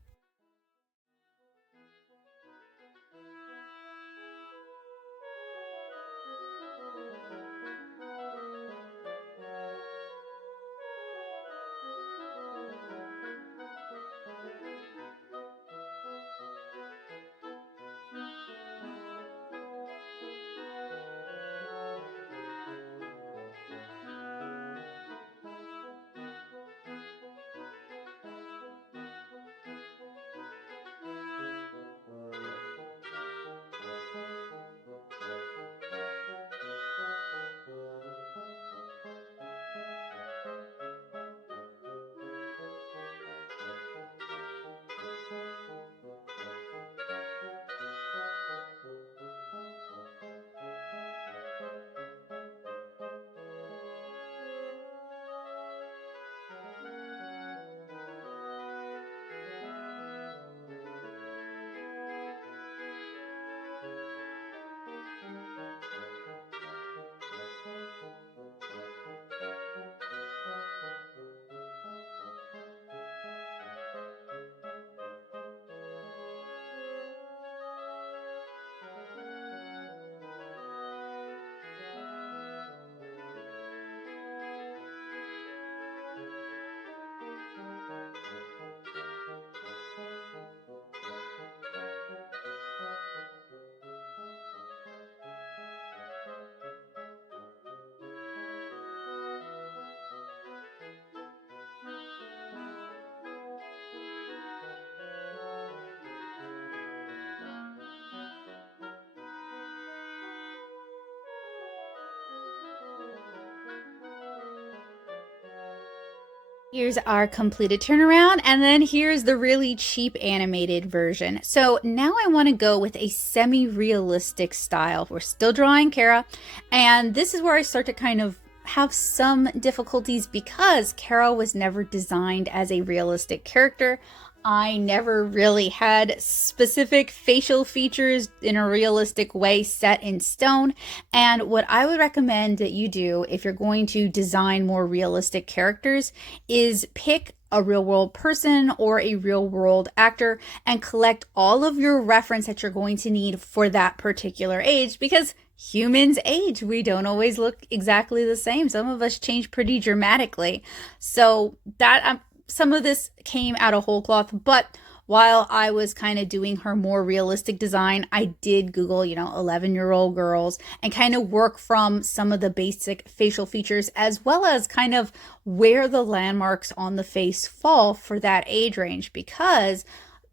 Here's our completed turnaround, and then here's the really cheap animated version. So now I want to go with a semi-realistic style. We're still drawing Kara, and this is where I start to kind of have some difficulties because Kara was never designed as a realistic character. I never really had specific facial features in a realistic way set in stone. And what I would recommend that you do if you're going to design more realistic characters is pick a real world person or a real world actor and collect all of your reference that you're going to need for that particular age, because humans age. We don't always look exactly the same. Some of us change pretty dramatically. So that some of this came out of whole cloth, but while I was kind of doing her more realistic design, I did Google, 11-year-old girls and kind of work from some of the basic facial features as well as kind of where the landmarks on the face fall for that age range. Because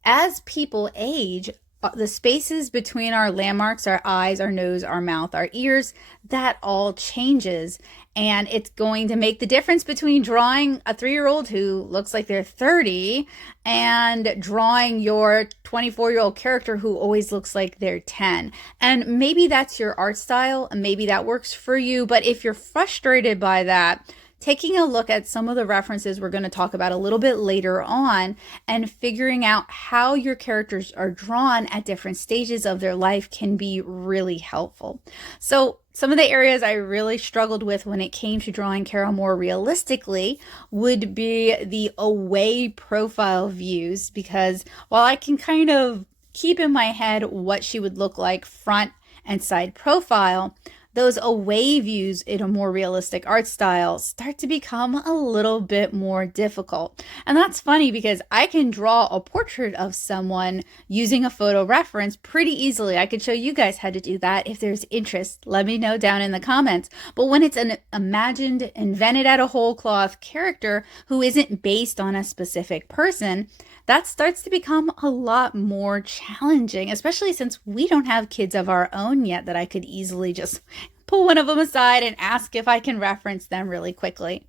as people age, the spaces between our landmarks, our eyes, our nose, our mouth, our ears, that all changes. And it's going to make the difference between drawing a 3-year-old who looks like they're 30 and drawing your 24-year-old character who always looks like they're 10. And maybe that's your art style, and maybe that works for you. But if you're frustrated by that, taking a look at some of the references we're going to talk about a little bit later on and figuring out how your characters are drawn at different stages of their life can be really helpful. So some of the areas I really struggled with when it came to drawing Kara more realistically would be the away profile views, because while I can kind of keep in my head what she would look like front and side profile, those away views in a more realistic art style start to become a little bit more difficult. And that's funny because I can draw a portrait of someone using a photo reference pretty easily. I could show you guys how to do that if there's interest. Let me know down in the comments. But when it's an imagined, invented out of whole cloth character who isn't based on a specific person, that starts to become a lot more challenging, especially since we don't have kids of our own yet that I could easily just pull one of them aside and ask if I can reference them really quickly.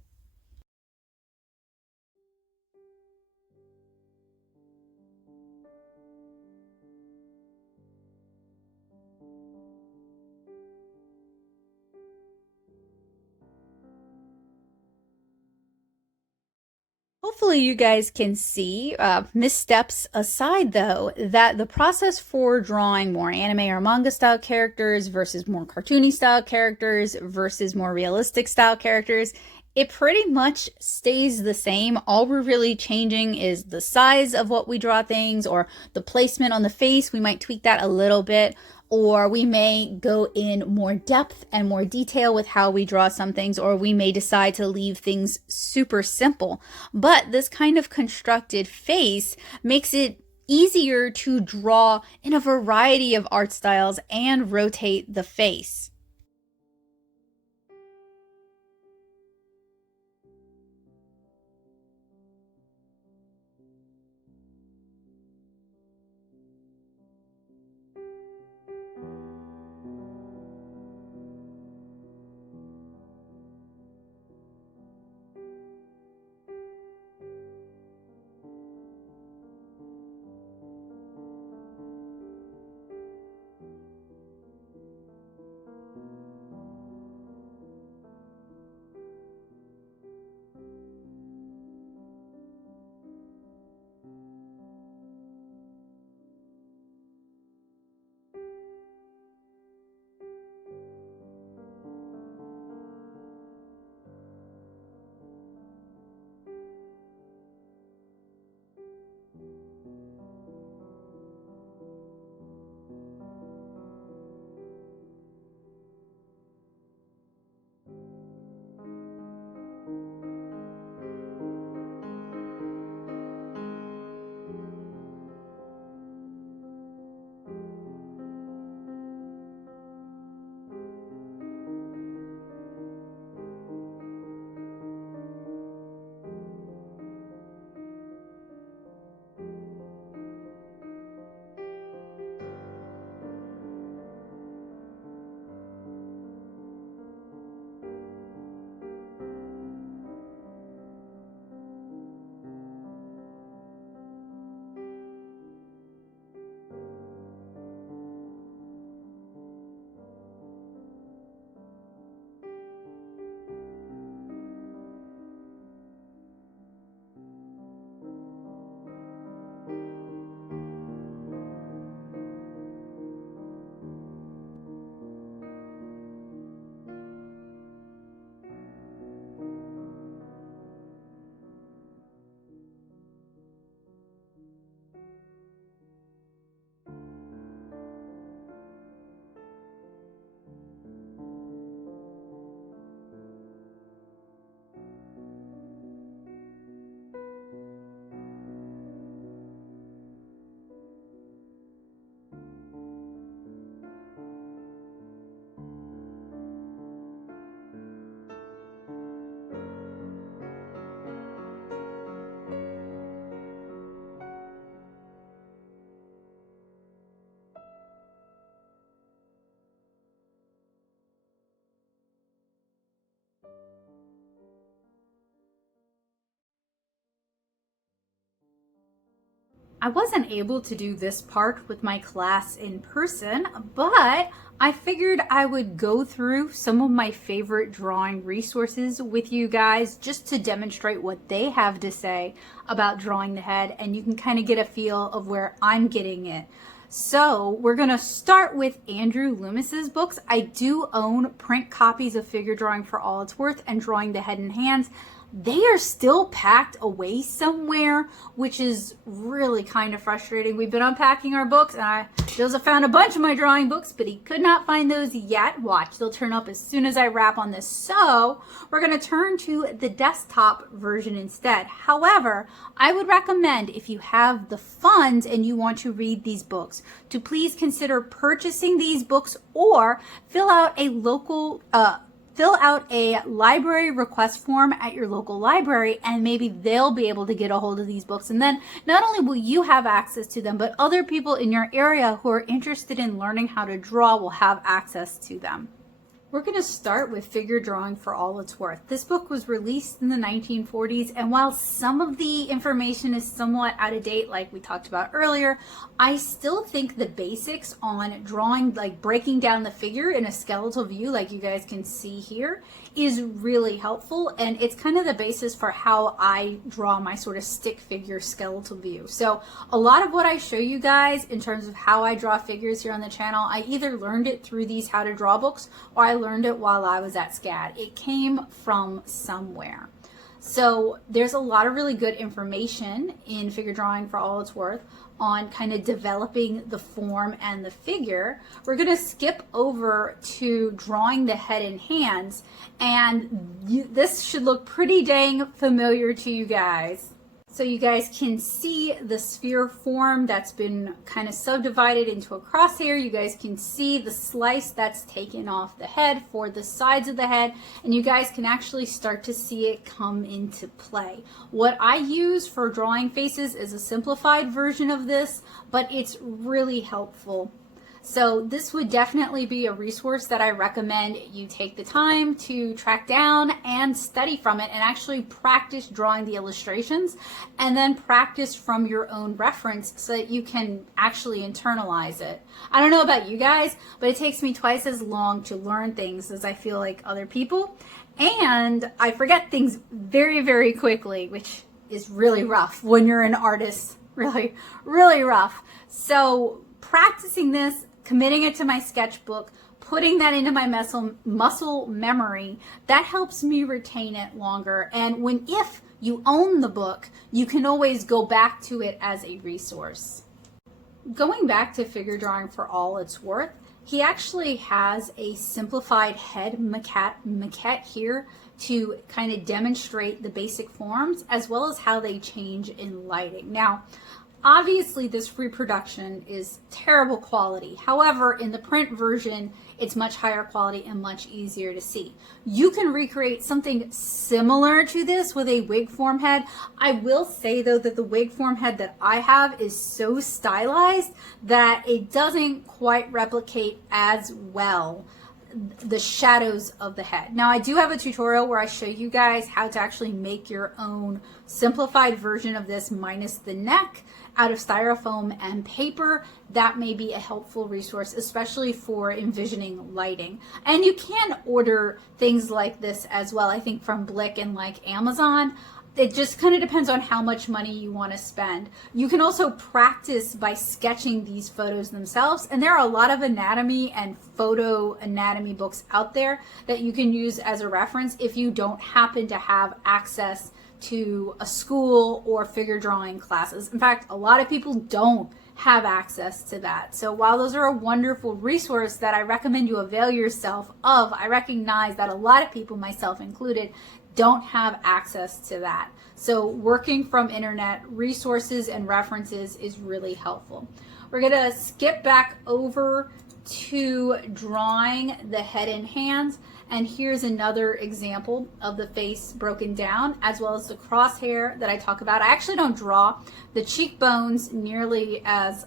Hopefully you guys can see, missteps aside though, that the process for drawing more anime or manga style characters versus more cartoony style characters versus more realistic style characters, it pretty much stays the same. All we're really changing is the size of what we draw things, or the placement on the face. We might tweak that a little bit, or we may go in more depth and more detail with how we draw some things, or we may decide to leave things super simple. But this kind of constructed face makes it easier to draw in a variety of art styles and rotate the face. I wasn't able to do this part with my class in person, but I figured I would go through some of my favorite drawing resources with you guys just to demonstrate what they have to say about drawing the head, and you can kind of get a feel of where I'm getting it. So we're gonna start with Andrew Loomis's books. I do own print copies of Figure Drawing for All It's Worth and Drawing the Head and Hands. They are still packed away somewhere, which is really kind of frustrating. We've been unpacking our books, and Joseph found a bunch of my drawing books, but he could not find those yet. Watch, they'll turn up as soon as I wrap on this. So we're going to turn to the desktop version instead. However, I would recommend, if you have the funds and you want to read these books, to please consider purchasing these books or fill out a library request form at your local library, and maybe they'll be able to get a hold of these books. And then not only will you have access to them, but other people in your area who are interested in learning how to draw will have access to them. We're going to start with Figure Drawing for All It's Worth. This book was released in the 1940s, and while some of the information is somewhat out of date, like we talked about earlier, I still think the basics on drawing, like breaking down the figure in a skeletal view, like you guys can see here, is really helpful, and it's kind of the basis for how I draw my sort of stick figure skeletal view. So a lot of what I show you guys in terms of how I draw figures here on the channel, I either learned it through these how to draw books or I learned it while I was at SCAD. It came from somewhere. So there's a lot of really good information in Figure Drawing for All It's Worth on kind of developing the form and the figure. We're going to skip over to drawing the head and hands, and this should look pretty dang familiar to you guys. So you guys can see the sphere form that's been kind of subdivided into a crosshair. You guys can see the slice that's taken off the head for the sides of the head, and you guys can actually start to see it come into play. What I use for drawing faces is a simplified version of this, but it's really helpful. So this would definitely be a resource that I recommend you take the time to track down and study from it and actually practice drawing the illustrations and then practice from your own reference so that you can actually internalize it. I don't know about you guys, but it takes me twice as long to learn things as I feel like other people, and I forget things very, very quickly, which is really rough when you're an artist. Really, really rough. So practicing this, committing it to my sketchbook, putting that into my muscle memory, that helps me retain it longer. And if you own the book, you can always go back to it as a resource. Going back to Figure Drawing for All It's Worth, he actually has a simplified head maquette here to kind of demonstrate the basic forms as well as how they change in lighting. Now, obviously, this reproduction is terrible quality. However, in the print version, it's much higher quality and much easier to see. You can recreate something similar to this with a wig form head. I will say, though, that the wig form head that I have is so stylized that it doesn't quite replicate as well the shadows of the head. Now, I do have a tutorial where I show you guys how to actually make your own simplified version of this minus the neck out of styrofoam and paper. That may be a helpful resource, especially for envisioning lighting. And you can order things like this as well, I think from Blick and like Amazon. It just kind of depends on how much money you want to spend. You can also practice by sketching these photos themselves, and there are a lot of anatomy and photo anatomy books out there that you can use as a reference if you don't happen to have access to a school or figure drawing classes. In fact, a lot of people don't have access to that. So while those are a wonderful resource that I recommend you avail yourself of, I recognize that a lot of people, myself included, don't have access to that. So working from internet resources and references is really helpful. We're going to skip back over to drawing the head and hands, and here's another example of the face broken down as well as the crosshair that I talk about. I actually don't draw the cheekbones nearly as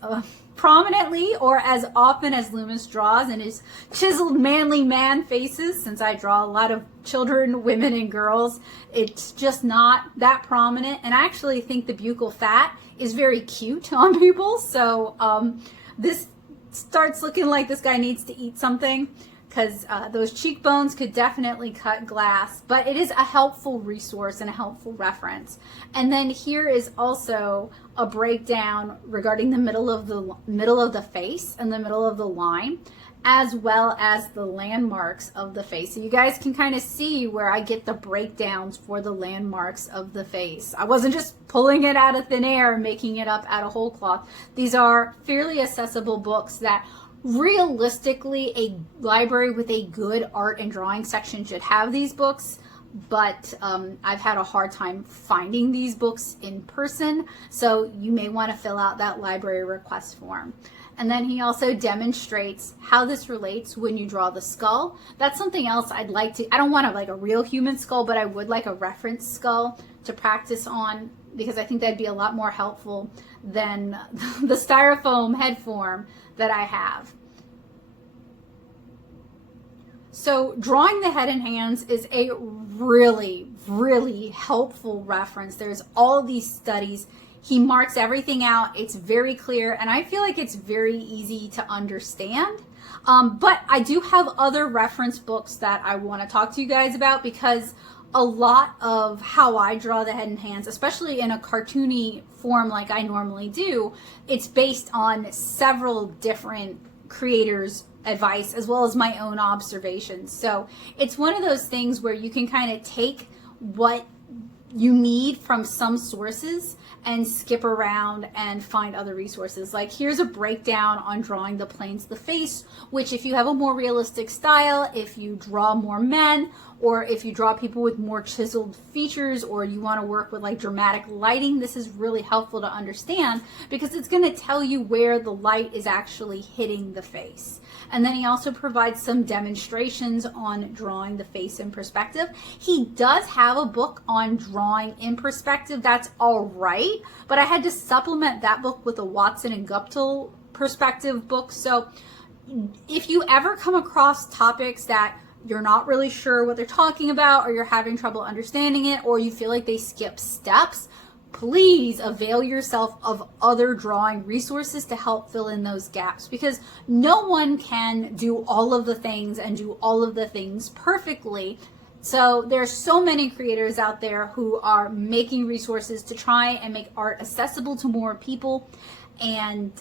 prominently or as often as Loomis draws in his chiseled manly man faces, since I draw a lot of children, women, and girls. It's just not that prominent, and I actually think the buccal fat is very cute on people. So this starts looking like this guy needs to eat something, because those cheekbones could definitely cut glass, but it is a helpful resource and a helpful reference. And then here is also a breakdown regarding the middle of the face and the middle of the line, as well as the landmarks of the face. So you guys can kind of see where I get the breakdowns for the landmarks of the face. I wasn't just pulling it out of thin air and making it up out of whole cloth. These are fairly accessible books that realistically a library with a good art and drawing section should have these books, but I've had a hard time finding these books in person, so you may want to fill out that library request form. And then he also demonstrates how this relates when you draw the skull. That's something else I'd like to, I don't want like a real human skull, but I would like a reference skull to practice on, because I think that'd be a lot more helpful than the styrofoam head form that I have. So drawing the head and hands is a really, really helpful reference. There's all these studies He marks everything out. It's very clear, and I feel like it's very easy to understand. But I do have other reference books that I want to talk to you guys about, because a lot of how I draw the head and hands, especially in a cartoony form like I normally do, it's based on several different creators' advice as well as my own observations. So it's one of those things where you can kind of take what you need from some sources and skip around and find other resources. Like, here's a breakdown on drawing the planes of the face, which if you have a more realistic style, if you draw more men, or if you draw people with more chiseled features, or you want to work with like dramatic lighting, this is really helpful to understand, because it's going to tell you where the light is actually hitting the face. And then he also provides some demonstrations on drawing the face in perspective. He does have a book on drawing in perspective. That's all right. But I had to supplement that book with a Watson and Guptill perspective book. So if you ever come across topics that you're not really sure what they're talking about, or you're having trouble understanding it, or you feel like they skip steps, please avail yourself of other drawing resources to help fill in those gaps, because no one can do all of the things and do all of the things perfectly. So there's so many creators out there who are making resources to try and make art accessible to more people, and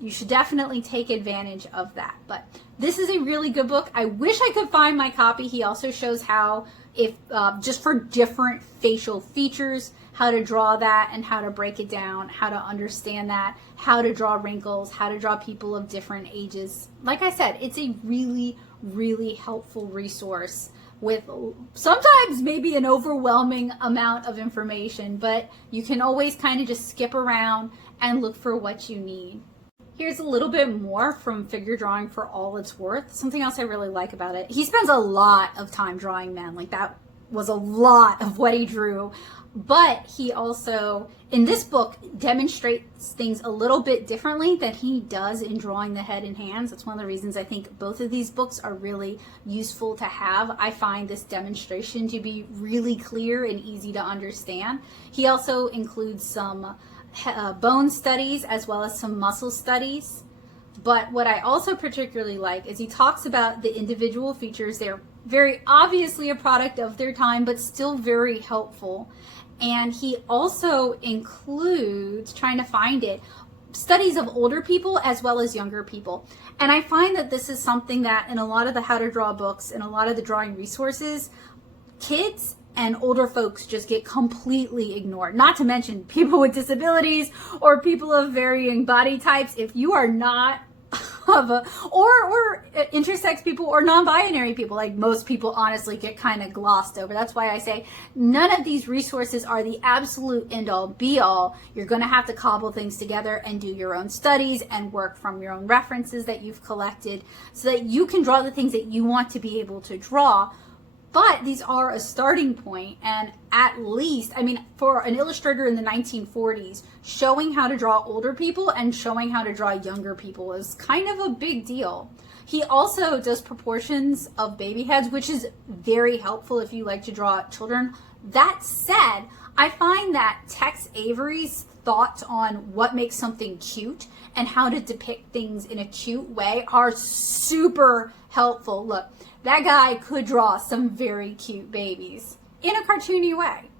you should definitely take advantage of that. But this is a really good book. I wish I could find my copy. He also shows how, if just for different facial features, how to draw that and how to break it down, how to understand that, how to draw wrinkles, how to draw people of different ages. Like I said, it's a really, really helpful resource with sometimes maybe an overwhelming amount of information, but you can always kind of just skip around and look for what you need. Here's a little bit more from Figure Drawing for All It's Worth. Something else I really like about it, he spends a lot of time drawing men. Like, that was a lot of what he drew. But he also, in this book, demonstrates things a little bit differently than he does in drawing the head and hands. That's one of the reasons I think both of these books are really useful to have. I find this demonstration to be really clear and easy to understand. He also includes some bone studies as well as some muscle studies. But what I also particularly like is he talks about the individual features. They're very obviously a product of their time, but still very helpful. And he also includes, trying to find it, studies of older people as well as younger people. And I find that this is something that in a lot of the how to draw books and a lot of the drawing resources, kids and older folks just get completely ignored. Not to mention people with disabilities or people of varying body types. If you are not of a, or intersex people or non-binary people, like most people honestly get kind of glossed over. That's why I say none of these resources are the absolute end-all be-all. You're going to have to cobble things together and do your own studies and work from your own references that you've collected so that you can draw the things that you want to be able to draw. But these are a starting point, and at least, I mean, for an illustrator in the 1940s, showing how to draw older people and showing how to draw younger people is kind of a big deal. He also does proportions of baby heads, which is very helpful if you like to draw children. That said, I find that Tex Avery's thoughts on what makes something cute and how to depict things in a cute way are super helpful. Look, that guy could draw some very cute babies in a cartoony way.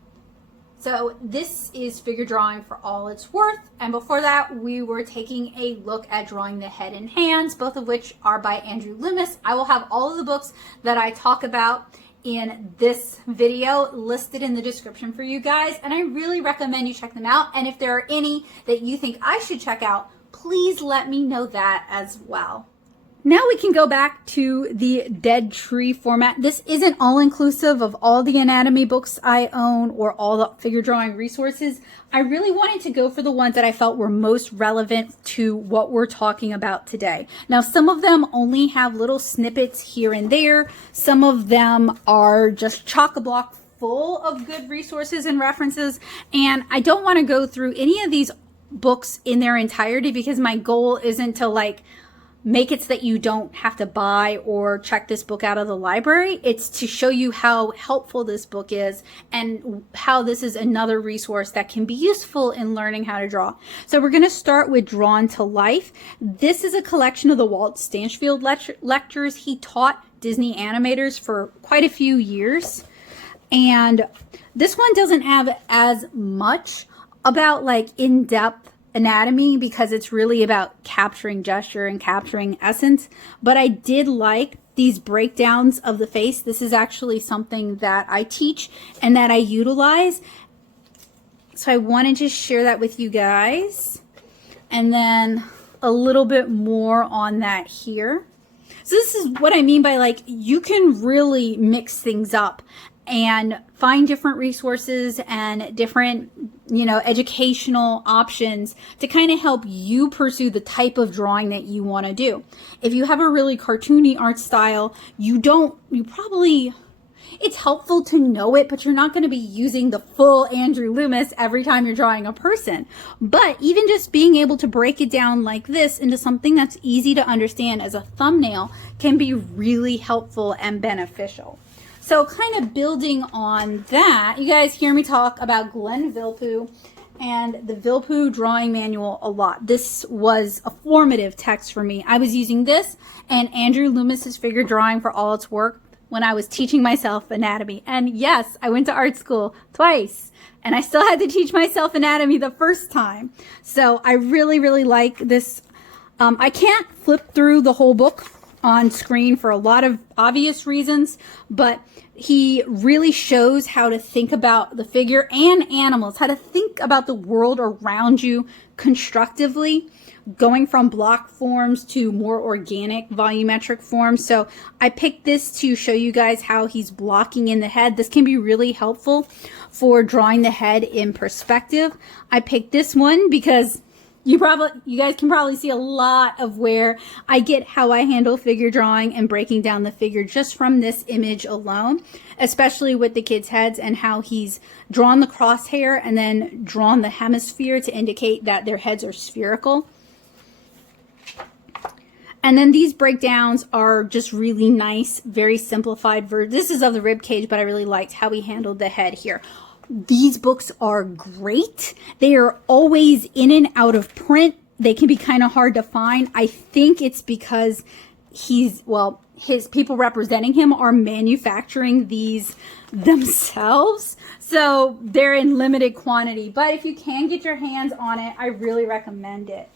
So this is Figure Drawing for All It's Worth. And before that, we were taking a look at drawing the head and hands, both of which are by Andrew Loomis. I will have all of the books that I talk about in this video listed in the description for you guys. And I really recommend you check them out. And if there are any that you think I should check out, please let me know that as well. Now we can go back to the dead tree format. This isn't all inclusive of all the anatomy books I own or all the figure drawing resources. I really wanted to go for the ones that I felt were most relevant to what we're talking about today. Now, some of them only have little snippets here and there. Some of them are just chock-a-block full of good resources and references. And I don't want to go through any of these books in their entirety because my goal isn't to like make it so that you don't have to buy or check this book out of the library. It's to show you how helpful this book is and how this is another resource that can be useful in learning how to draw. So we're going to start with Drawn to Life. This is a collection of the Walt Stanchfield lectures. He taught Disney animators for quite a few years. And this one doesn't have as much about like in-depth anatomy because it's really about capturing gesture and capturing essence, but I did like these breakdowns of the face. This is actually something that I teach and that I utilize, so I wanted to share that with you guys. And then a little bit more on that here. So this is what I mean by like you can really mix things up and find different resources and different, you know, educational options to kind of help you pursue the type of drawing that you want to do. If you have a really cartoony art style, it's helpful to know it, but you're not going to be using the full Andrew Loomis every time you're drawing a person. But even just being able to break it down like this into something that's easy to understand as a thumbnail can be really helpful and beneficial. So kind of building on that, you guys hear me talk about Glenn Vilppu and the Vilppu drawing manual a lot. This was a formative text for me. I was using this and Andrew Loomis's figure drawing for all its work when I was teaching myself anatomy. And yes, I went to art school twice and I still had to teach myself anatomy the first time. So I really, really like this. I can't flip through the whole book on screen for a lot of obvious reasons, but he really shows how to think about the figure and animals, how to think about the world around you constructively, going from block forms to more organic volumetric forms. So I picked this to show you guys how he's blocking in the head. This can be really helpful for drawing the head in perspective. I picked this one because you guys can probably see a lot of where I get how I handle figure drawing and breaking down the figure just from this image alone, especially with the kids' heads and how he's drawn the crosshair and then drawn the hemisphere to indicate that their heads are spherical. And then these breakdowns are just really nice, very simplified version. This is of the rib cage, but I really liked how he handled the head here. These books are great. They are always in and out of print. They can be kind of hard to find. I think it's because his people representing him are manufacturing these themselves. So they're in limited quantity. But if you can get your hands on it, I really recommend it.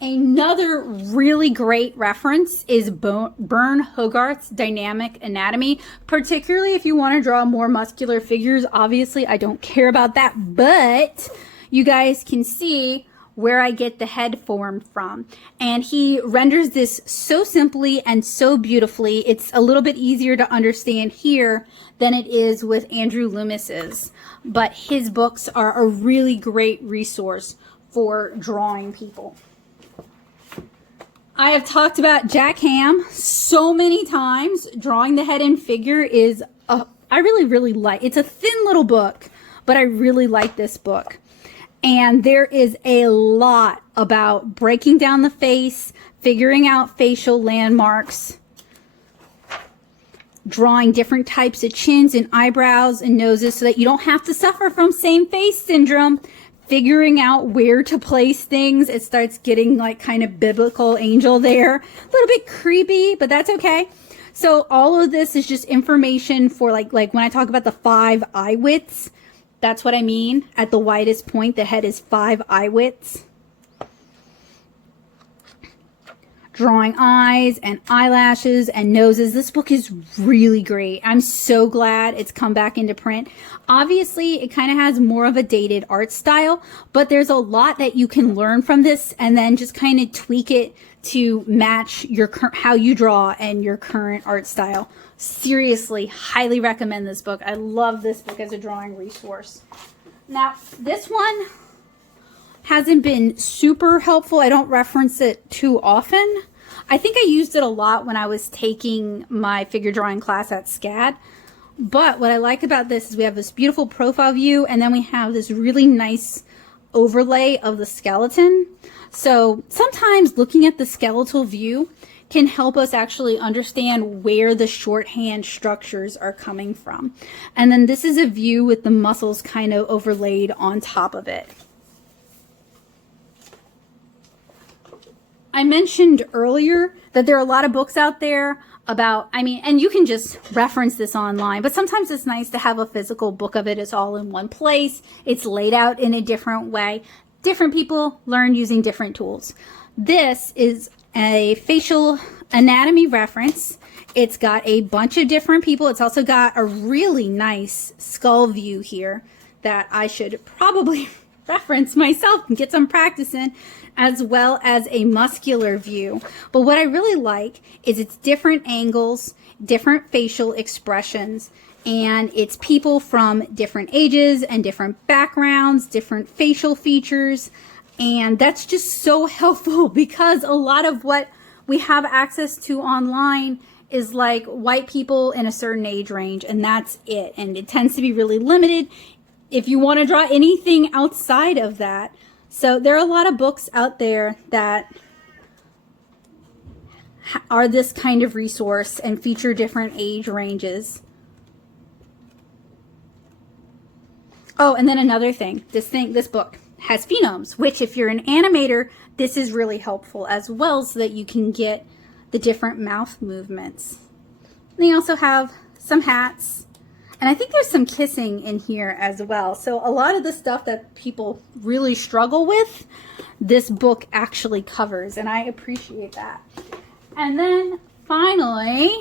Another really great reference is Bern Hogarth's Dynamic Anatomy, particularly if you want to draw more muscular figures. Obviously, I don't care about that, but you guys can see where I get the head form from. And he renders this so simply and so beautifully. It's a little bit easier to understand here than it is with Andrew Loomis's, but his books are a really great resource for drawing people. I have talked about Jack Ham so many times. Drawing the Head and Figure is, I really, really like. It's a thin little book, but I really like this book. And there is a lot about breaking down the face, figuring out facial landmarks, drawing different types of chins and eyebrows and noses so that you don't have to suffer from same face syndrome. Figuring out where to place things. It starts getting like kind of biblical angel there. A little bit creepy, but that's okay. So all of this is just information for like when I talk about the 5 eye widths, that's what I mean. At the widest point, the head is 5 eye widths. Drawing eyes and eyelashes and noses. This book is really great. I'm so glad it's come back into print. Obviously, it kind of has more of a dated art style, but there's a lot that you can learn from this and then just kind of tweak it to match your how you draw and your current art style. Seriously, highly recommend this book. I love this book as a drawing resource. Now, this one hasn't been super helpful. I don't reference it too often. I think I used it a lot when I was taking my figure drawing class at SCAD. But what I like about this is we have this beautiful profile view and then we have this really nice overlay of the skeleton. So sometimes looking at the skeletal view can help us actually understand where the shorthand structures are coming from. And then this is a view with the muscles kind of overlaid on top of it. I mentioned earlier that there are a lot of books out there about, and you can just reference this online, but sometimes it's nice to have a physical book of it. It's all in one place. It's laid out in a different way. Different people learn using different tools. This is a facial anatomy reference. It's got a bunch of different people. It's also got a really nice skull view here that I should probably reference myself and get some practice in, as well as a muscular view. But what I really like is it's different angles, different facial expressions, and it's people from different ages and different backgrounds, different facial features. And that's just so helpful because a lot of what we have access to online is like white people in a certain age range, and that's it. And it tends to be really limited if you want to draw anything outside of that. So there are a lot of books out there that are this kind of resource and feature different age ranges. Oh, and then another thing, this book has phenomes, which if you're an animator, this is really helpful as well, so that you can get the different mouth movements. And they also have some hats, and I think there's some kissing in here as well. So a lot of the stuff that people really struggle with, this book actually covers, and I appreciate that. And then finally,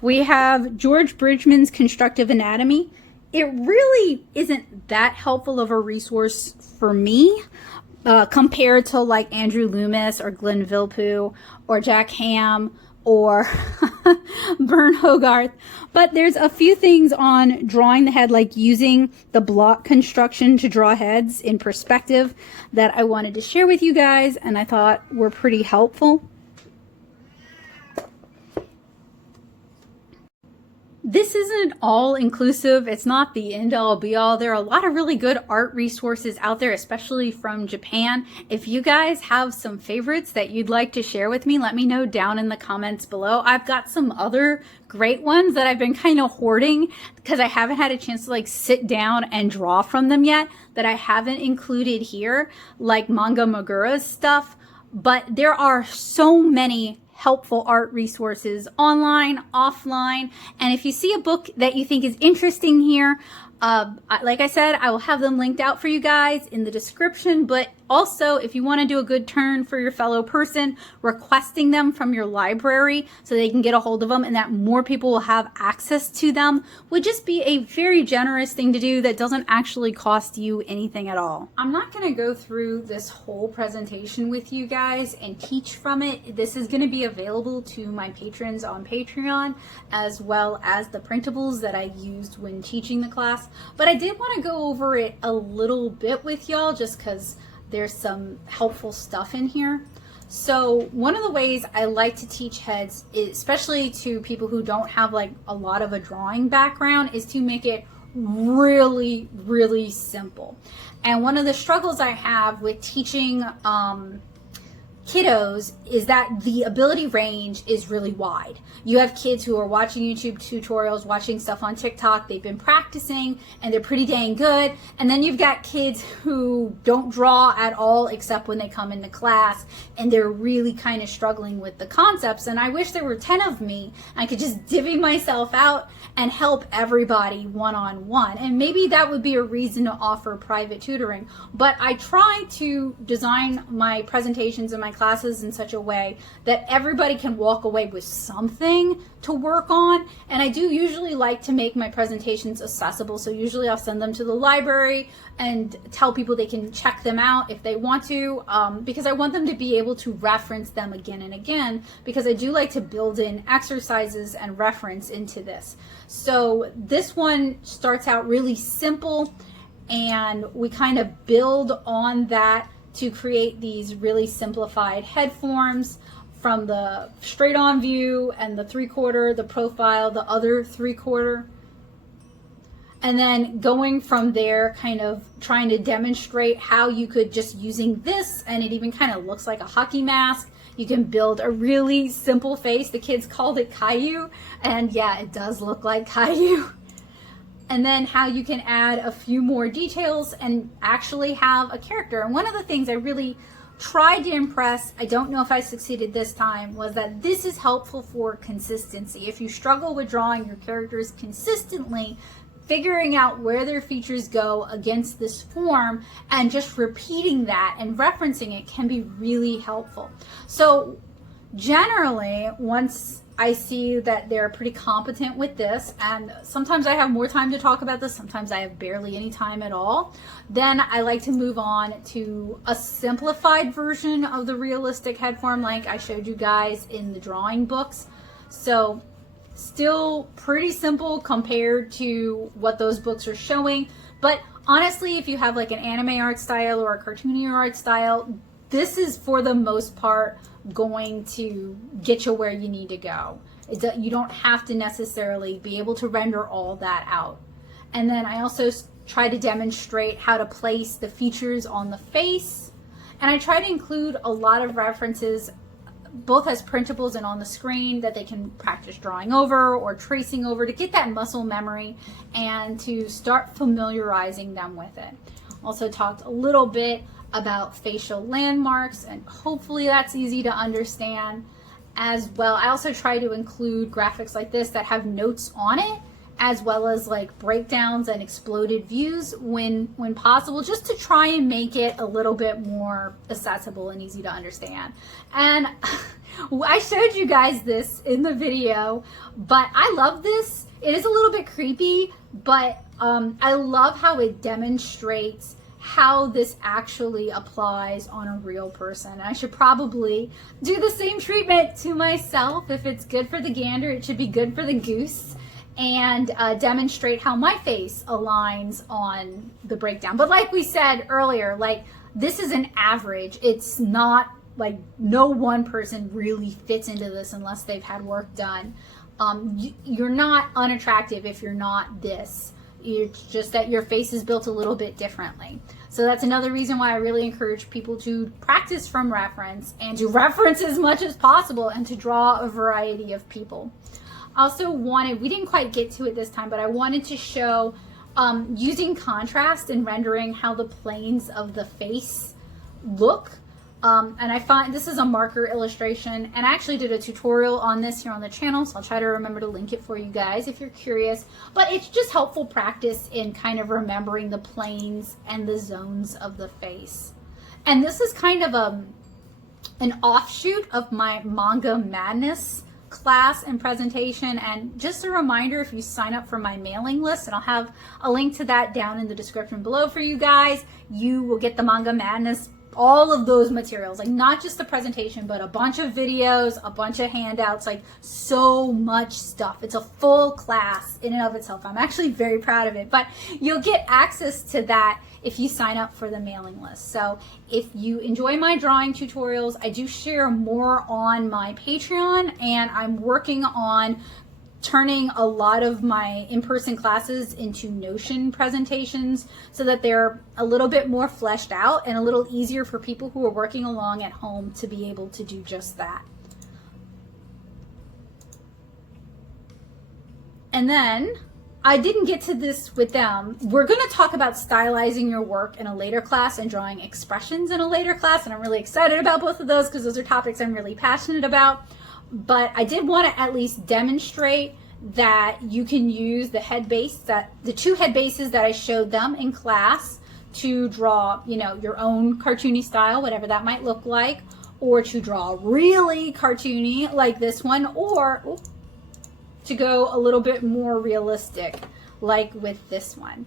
we have George Bridgman's Constructive Anatomy. It really isn't that helpful of a resource for me compared to like Andrew Loomis or Glenn Vilppu or Jack Ham or Bern Hogarth. But there's a few things on drawing the head, like using the block construction to draw heads in perspective, that I wanted to share with you guys and I thought were pretty helpful. This isn't all inclusive. It's not the end all be all. There are a lot of really good art resources out there, especially from Japan. If you guys have some favorites that you'd like to share with me, let me know down in the comments below. I've got some other great ones that I've been kind of hoarding because I haven't had a chance to like sit down and draw from them yet, that I haven't included here, like Manga Magura's stuff. But there are so many helpful art resources online, offline, and if you see a book that you think is interesting here, like I said, I will have them linked out for you guys in the description. But also, if you want to do a good turn for your fellow person, requesting them from your library so they can get a hold of them and that more people will have access to them would just be a very generous thing to do that doesn't actually cost you anything at all. I'm not going to go through this whole presentation with you guys and teach from it. This is going to be available to my patrons on Patreon, as well as the printables that I used when teaching the class. But I did want to go over it a little bit with y'all just because there's some helpful stuff in here. So one of the ways I like to teach heads, especially to people who don't have like a lot of a drawing background, is to make it really, really simple. And one of the struggles I have with teaching kiddos is that the ability range is really wide. You have kids who are watching YouTube tutorials, watching stuff on TikTok, they've been practicing and they're pretty dang good. And then you've got kids who don't draw at all except when they come into class and they're really kind of struggling with the concepts. And I wish there were 10 of me. I could just divvy myself out and help everybody one-on-one. And maybe that would be a reason to offer private tutoring. But I try to design my presentations and my classes in such a way that everybody can walk away with something to work on. And I do usually like to make my presentations accessible. So usually I'll send them to the library and tell people they can check them out if they want to, because I want them to be able to reference them again and again, because I do like to build in exercises and reference into this. So this one starts out really simple and we kind of build on that to create these really simplified head forms from the straight on view and the 3/4, the profile, the other 3/4. And then going from there, kind of trying to demonstrate how you could, just using this, and it even kind of looks like a hockey mask, you can build a really simple face. The kids called it Caillou, and yeah, it does look like Caillou. And then how you can add a few more details and actually have a character. And one of the things I really tried to impress, I don't know if I succeeded this time, was that this is helpful for consistency. If you struggle with drawing your characters consistently, figuring out where their features go against this form and just repeating that and referencing it can be really helpful. So generally, once I see that they're pretty competent with this, and sometimes I have more time to talk about this, sometimes I have barely any time at all, then I like to move on to a simplified version of the realistic head form like I showed you guys in the drawing books. So still pretty simple compared to what those books are showing, but honestly, if you have like an anime art style or a cartoony art style, this is for the most part going to get you where you need to go. You don't have to necessarily be able to render all that out. And then I also try to demonstrate how to place the features on the face, and I try to include a lot of references both as printables and on the screen that they can practice drawing over or tracing over to get that muscle memory and to start familiarizing them with it. Also talked a little bit about facial landmarks, and hopefully that's easy to understand as well. I also try to include graphics like this that have notes on it, as well as like breakdowns and exploded views when possible, just to try and make it a little bit more accessible and easy to understand. And I showed you guys this in the video, but I love this. It is a little bit creepy, but I love how it demonstrates how this actually applies on a real person. I should probably do the same treatment to myself. If it's good for the gander, it should be good for the goose, and demonstrate how my face aligns on the breakdown. But like we said earlier, like this is an average. It's not like no one person really fits into this unless they've had work done. You're not unattractive if you're not this. It's just that your face is built a little bit differently. So that's another reason why I really encourage people to practice from reference and to reference as much as possible and to draw a variety of people. I also wanted, we didn't quite get to it this time, but I wanted to show using contrast and rendering how the planes of the face look. And I find this is a marker illustration, and I actually did a tutorial on this here on the channel, so I'll try to remember to link it for you guys if you're curious. But it's just helpful practice in kind of remembering the planes and the zones of the face. And this is kind of an offshoot of my Manga Madness class and presentation. And just a reminder, if you sign up for my mailing list, and I'll have a link to that down in the description below for you guys, you will get the Manga Madness, all of those materials, like not just the presentation, but a bunch of videos, a bunch of handouts, like so much stuff. It's a full class in and of itself. I'm actually very proud of it, but you'll get access to that if you sign up for the mailing list. So if you enjoy my drawing tutorials, I do share more on my Patreon, and I'm working on turning a lot of my in-person classes into Notion presentations so that they're a little bit more fleshed out and a little easier for people who are working along at home to be able to do just that. And then I didn't get to this with them. We're going to talk about stylizing your work in a later class and drawing expressions in a later class, and I'm really excited about both of those because those are topics I'm really passionate about. But I did want to at least demonstrate that you can use the head base, the two head bases that I showed them in class, to draw, you know, your own cartoony style, whatever that might look like, or to draw really cartoony like this one, or to go a little bit more realistic like with this one.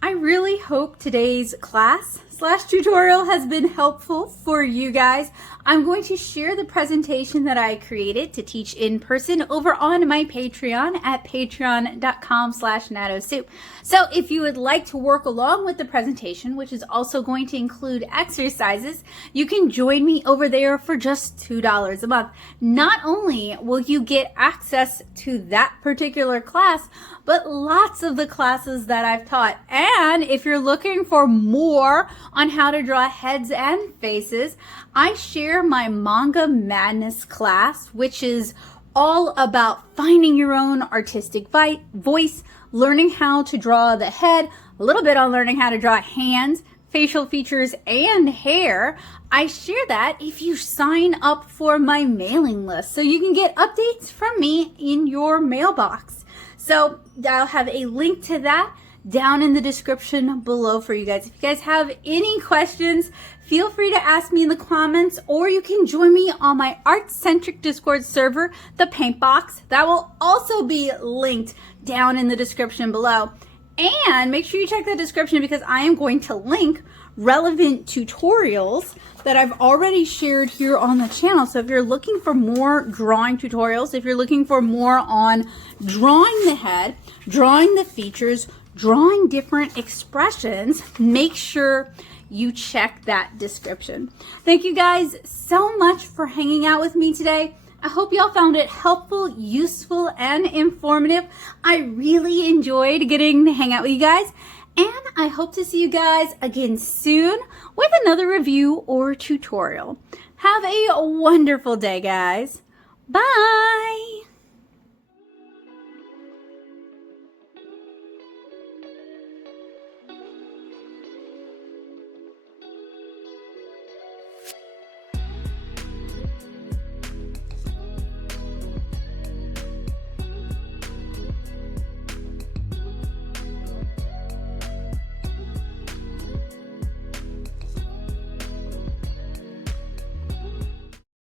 I really hope today's class / tutorial has been helpful for you guys. I'm going to share the presentation that I created to teach in person over on my Patreon at patreon.com/natosoup. So if you would like to work along with the presentation, which is also going to include exercises, you can join me over there for just $2 a month. Not only will you get access to that particular class, but lots of the classes that I've taught. And if you're looking for more on how to draw heads and faces, I share my Manga Madness class, which is all about finding your own artistic voice, learning how to draw the head, a little bit on learning how to draw hands, facial features, and hair. I share that if you sign up for my mailing list, so you can get updates from me in your mailbox. So I'll have a link to that down in the description below for you guys. If you guys have any questions, feel free to ask me in the comments, or you can join me on my art-centric Discord server, the Paint Box. That will also be linked down in the description below. And make sure you check the description, because I am going to link relevant tutorials that I've already shared here on the channel. So if you're looking for more drawing tutorials, if you're looking for more on drawing the head, drawing the features, drawing different expressions, make sure you check that description. Thank you guys so much for hanging out with me today. I hope y'all found it helpful, useful, and informative. I really enjoyed getting to hang out with you guys, and I hope to see you guys again soon with another review or tutorial. Have a wonderful day, guys. Bye!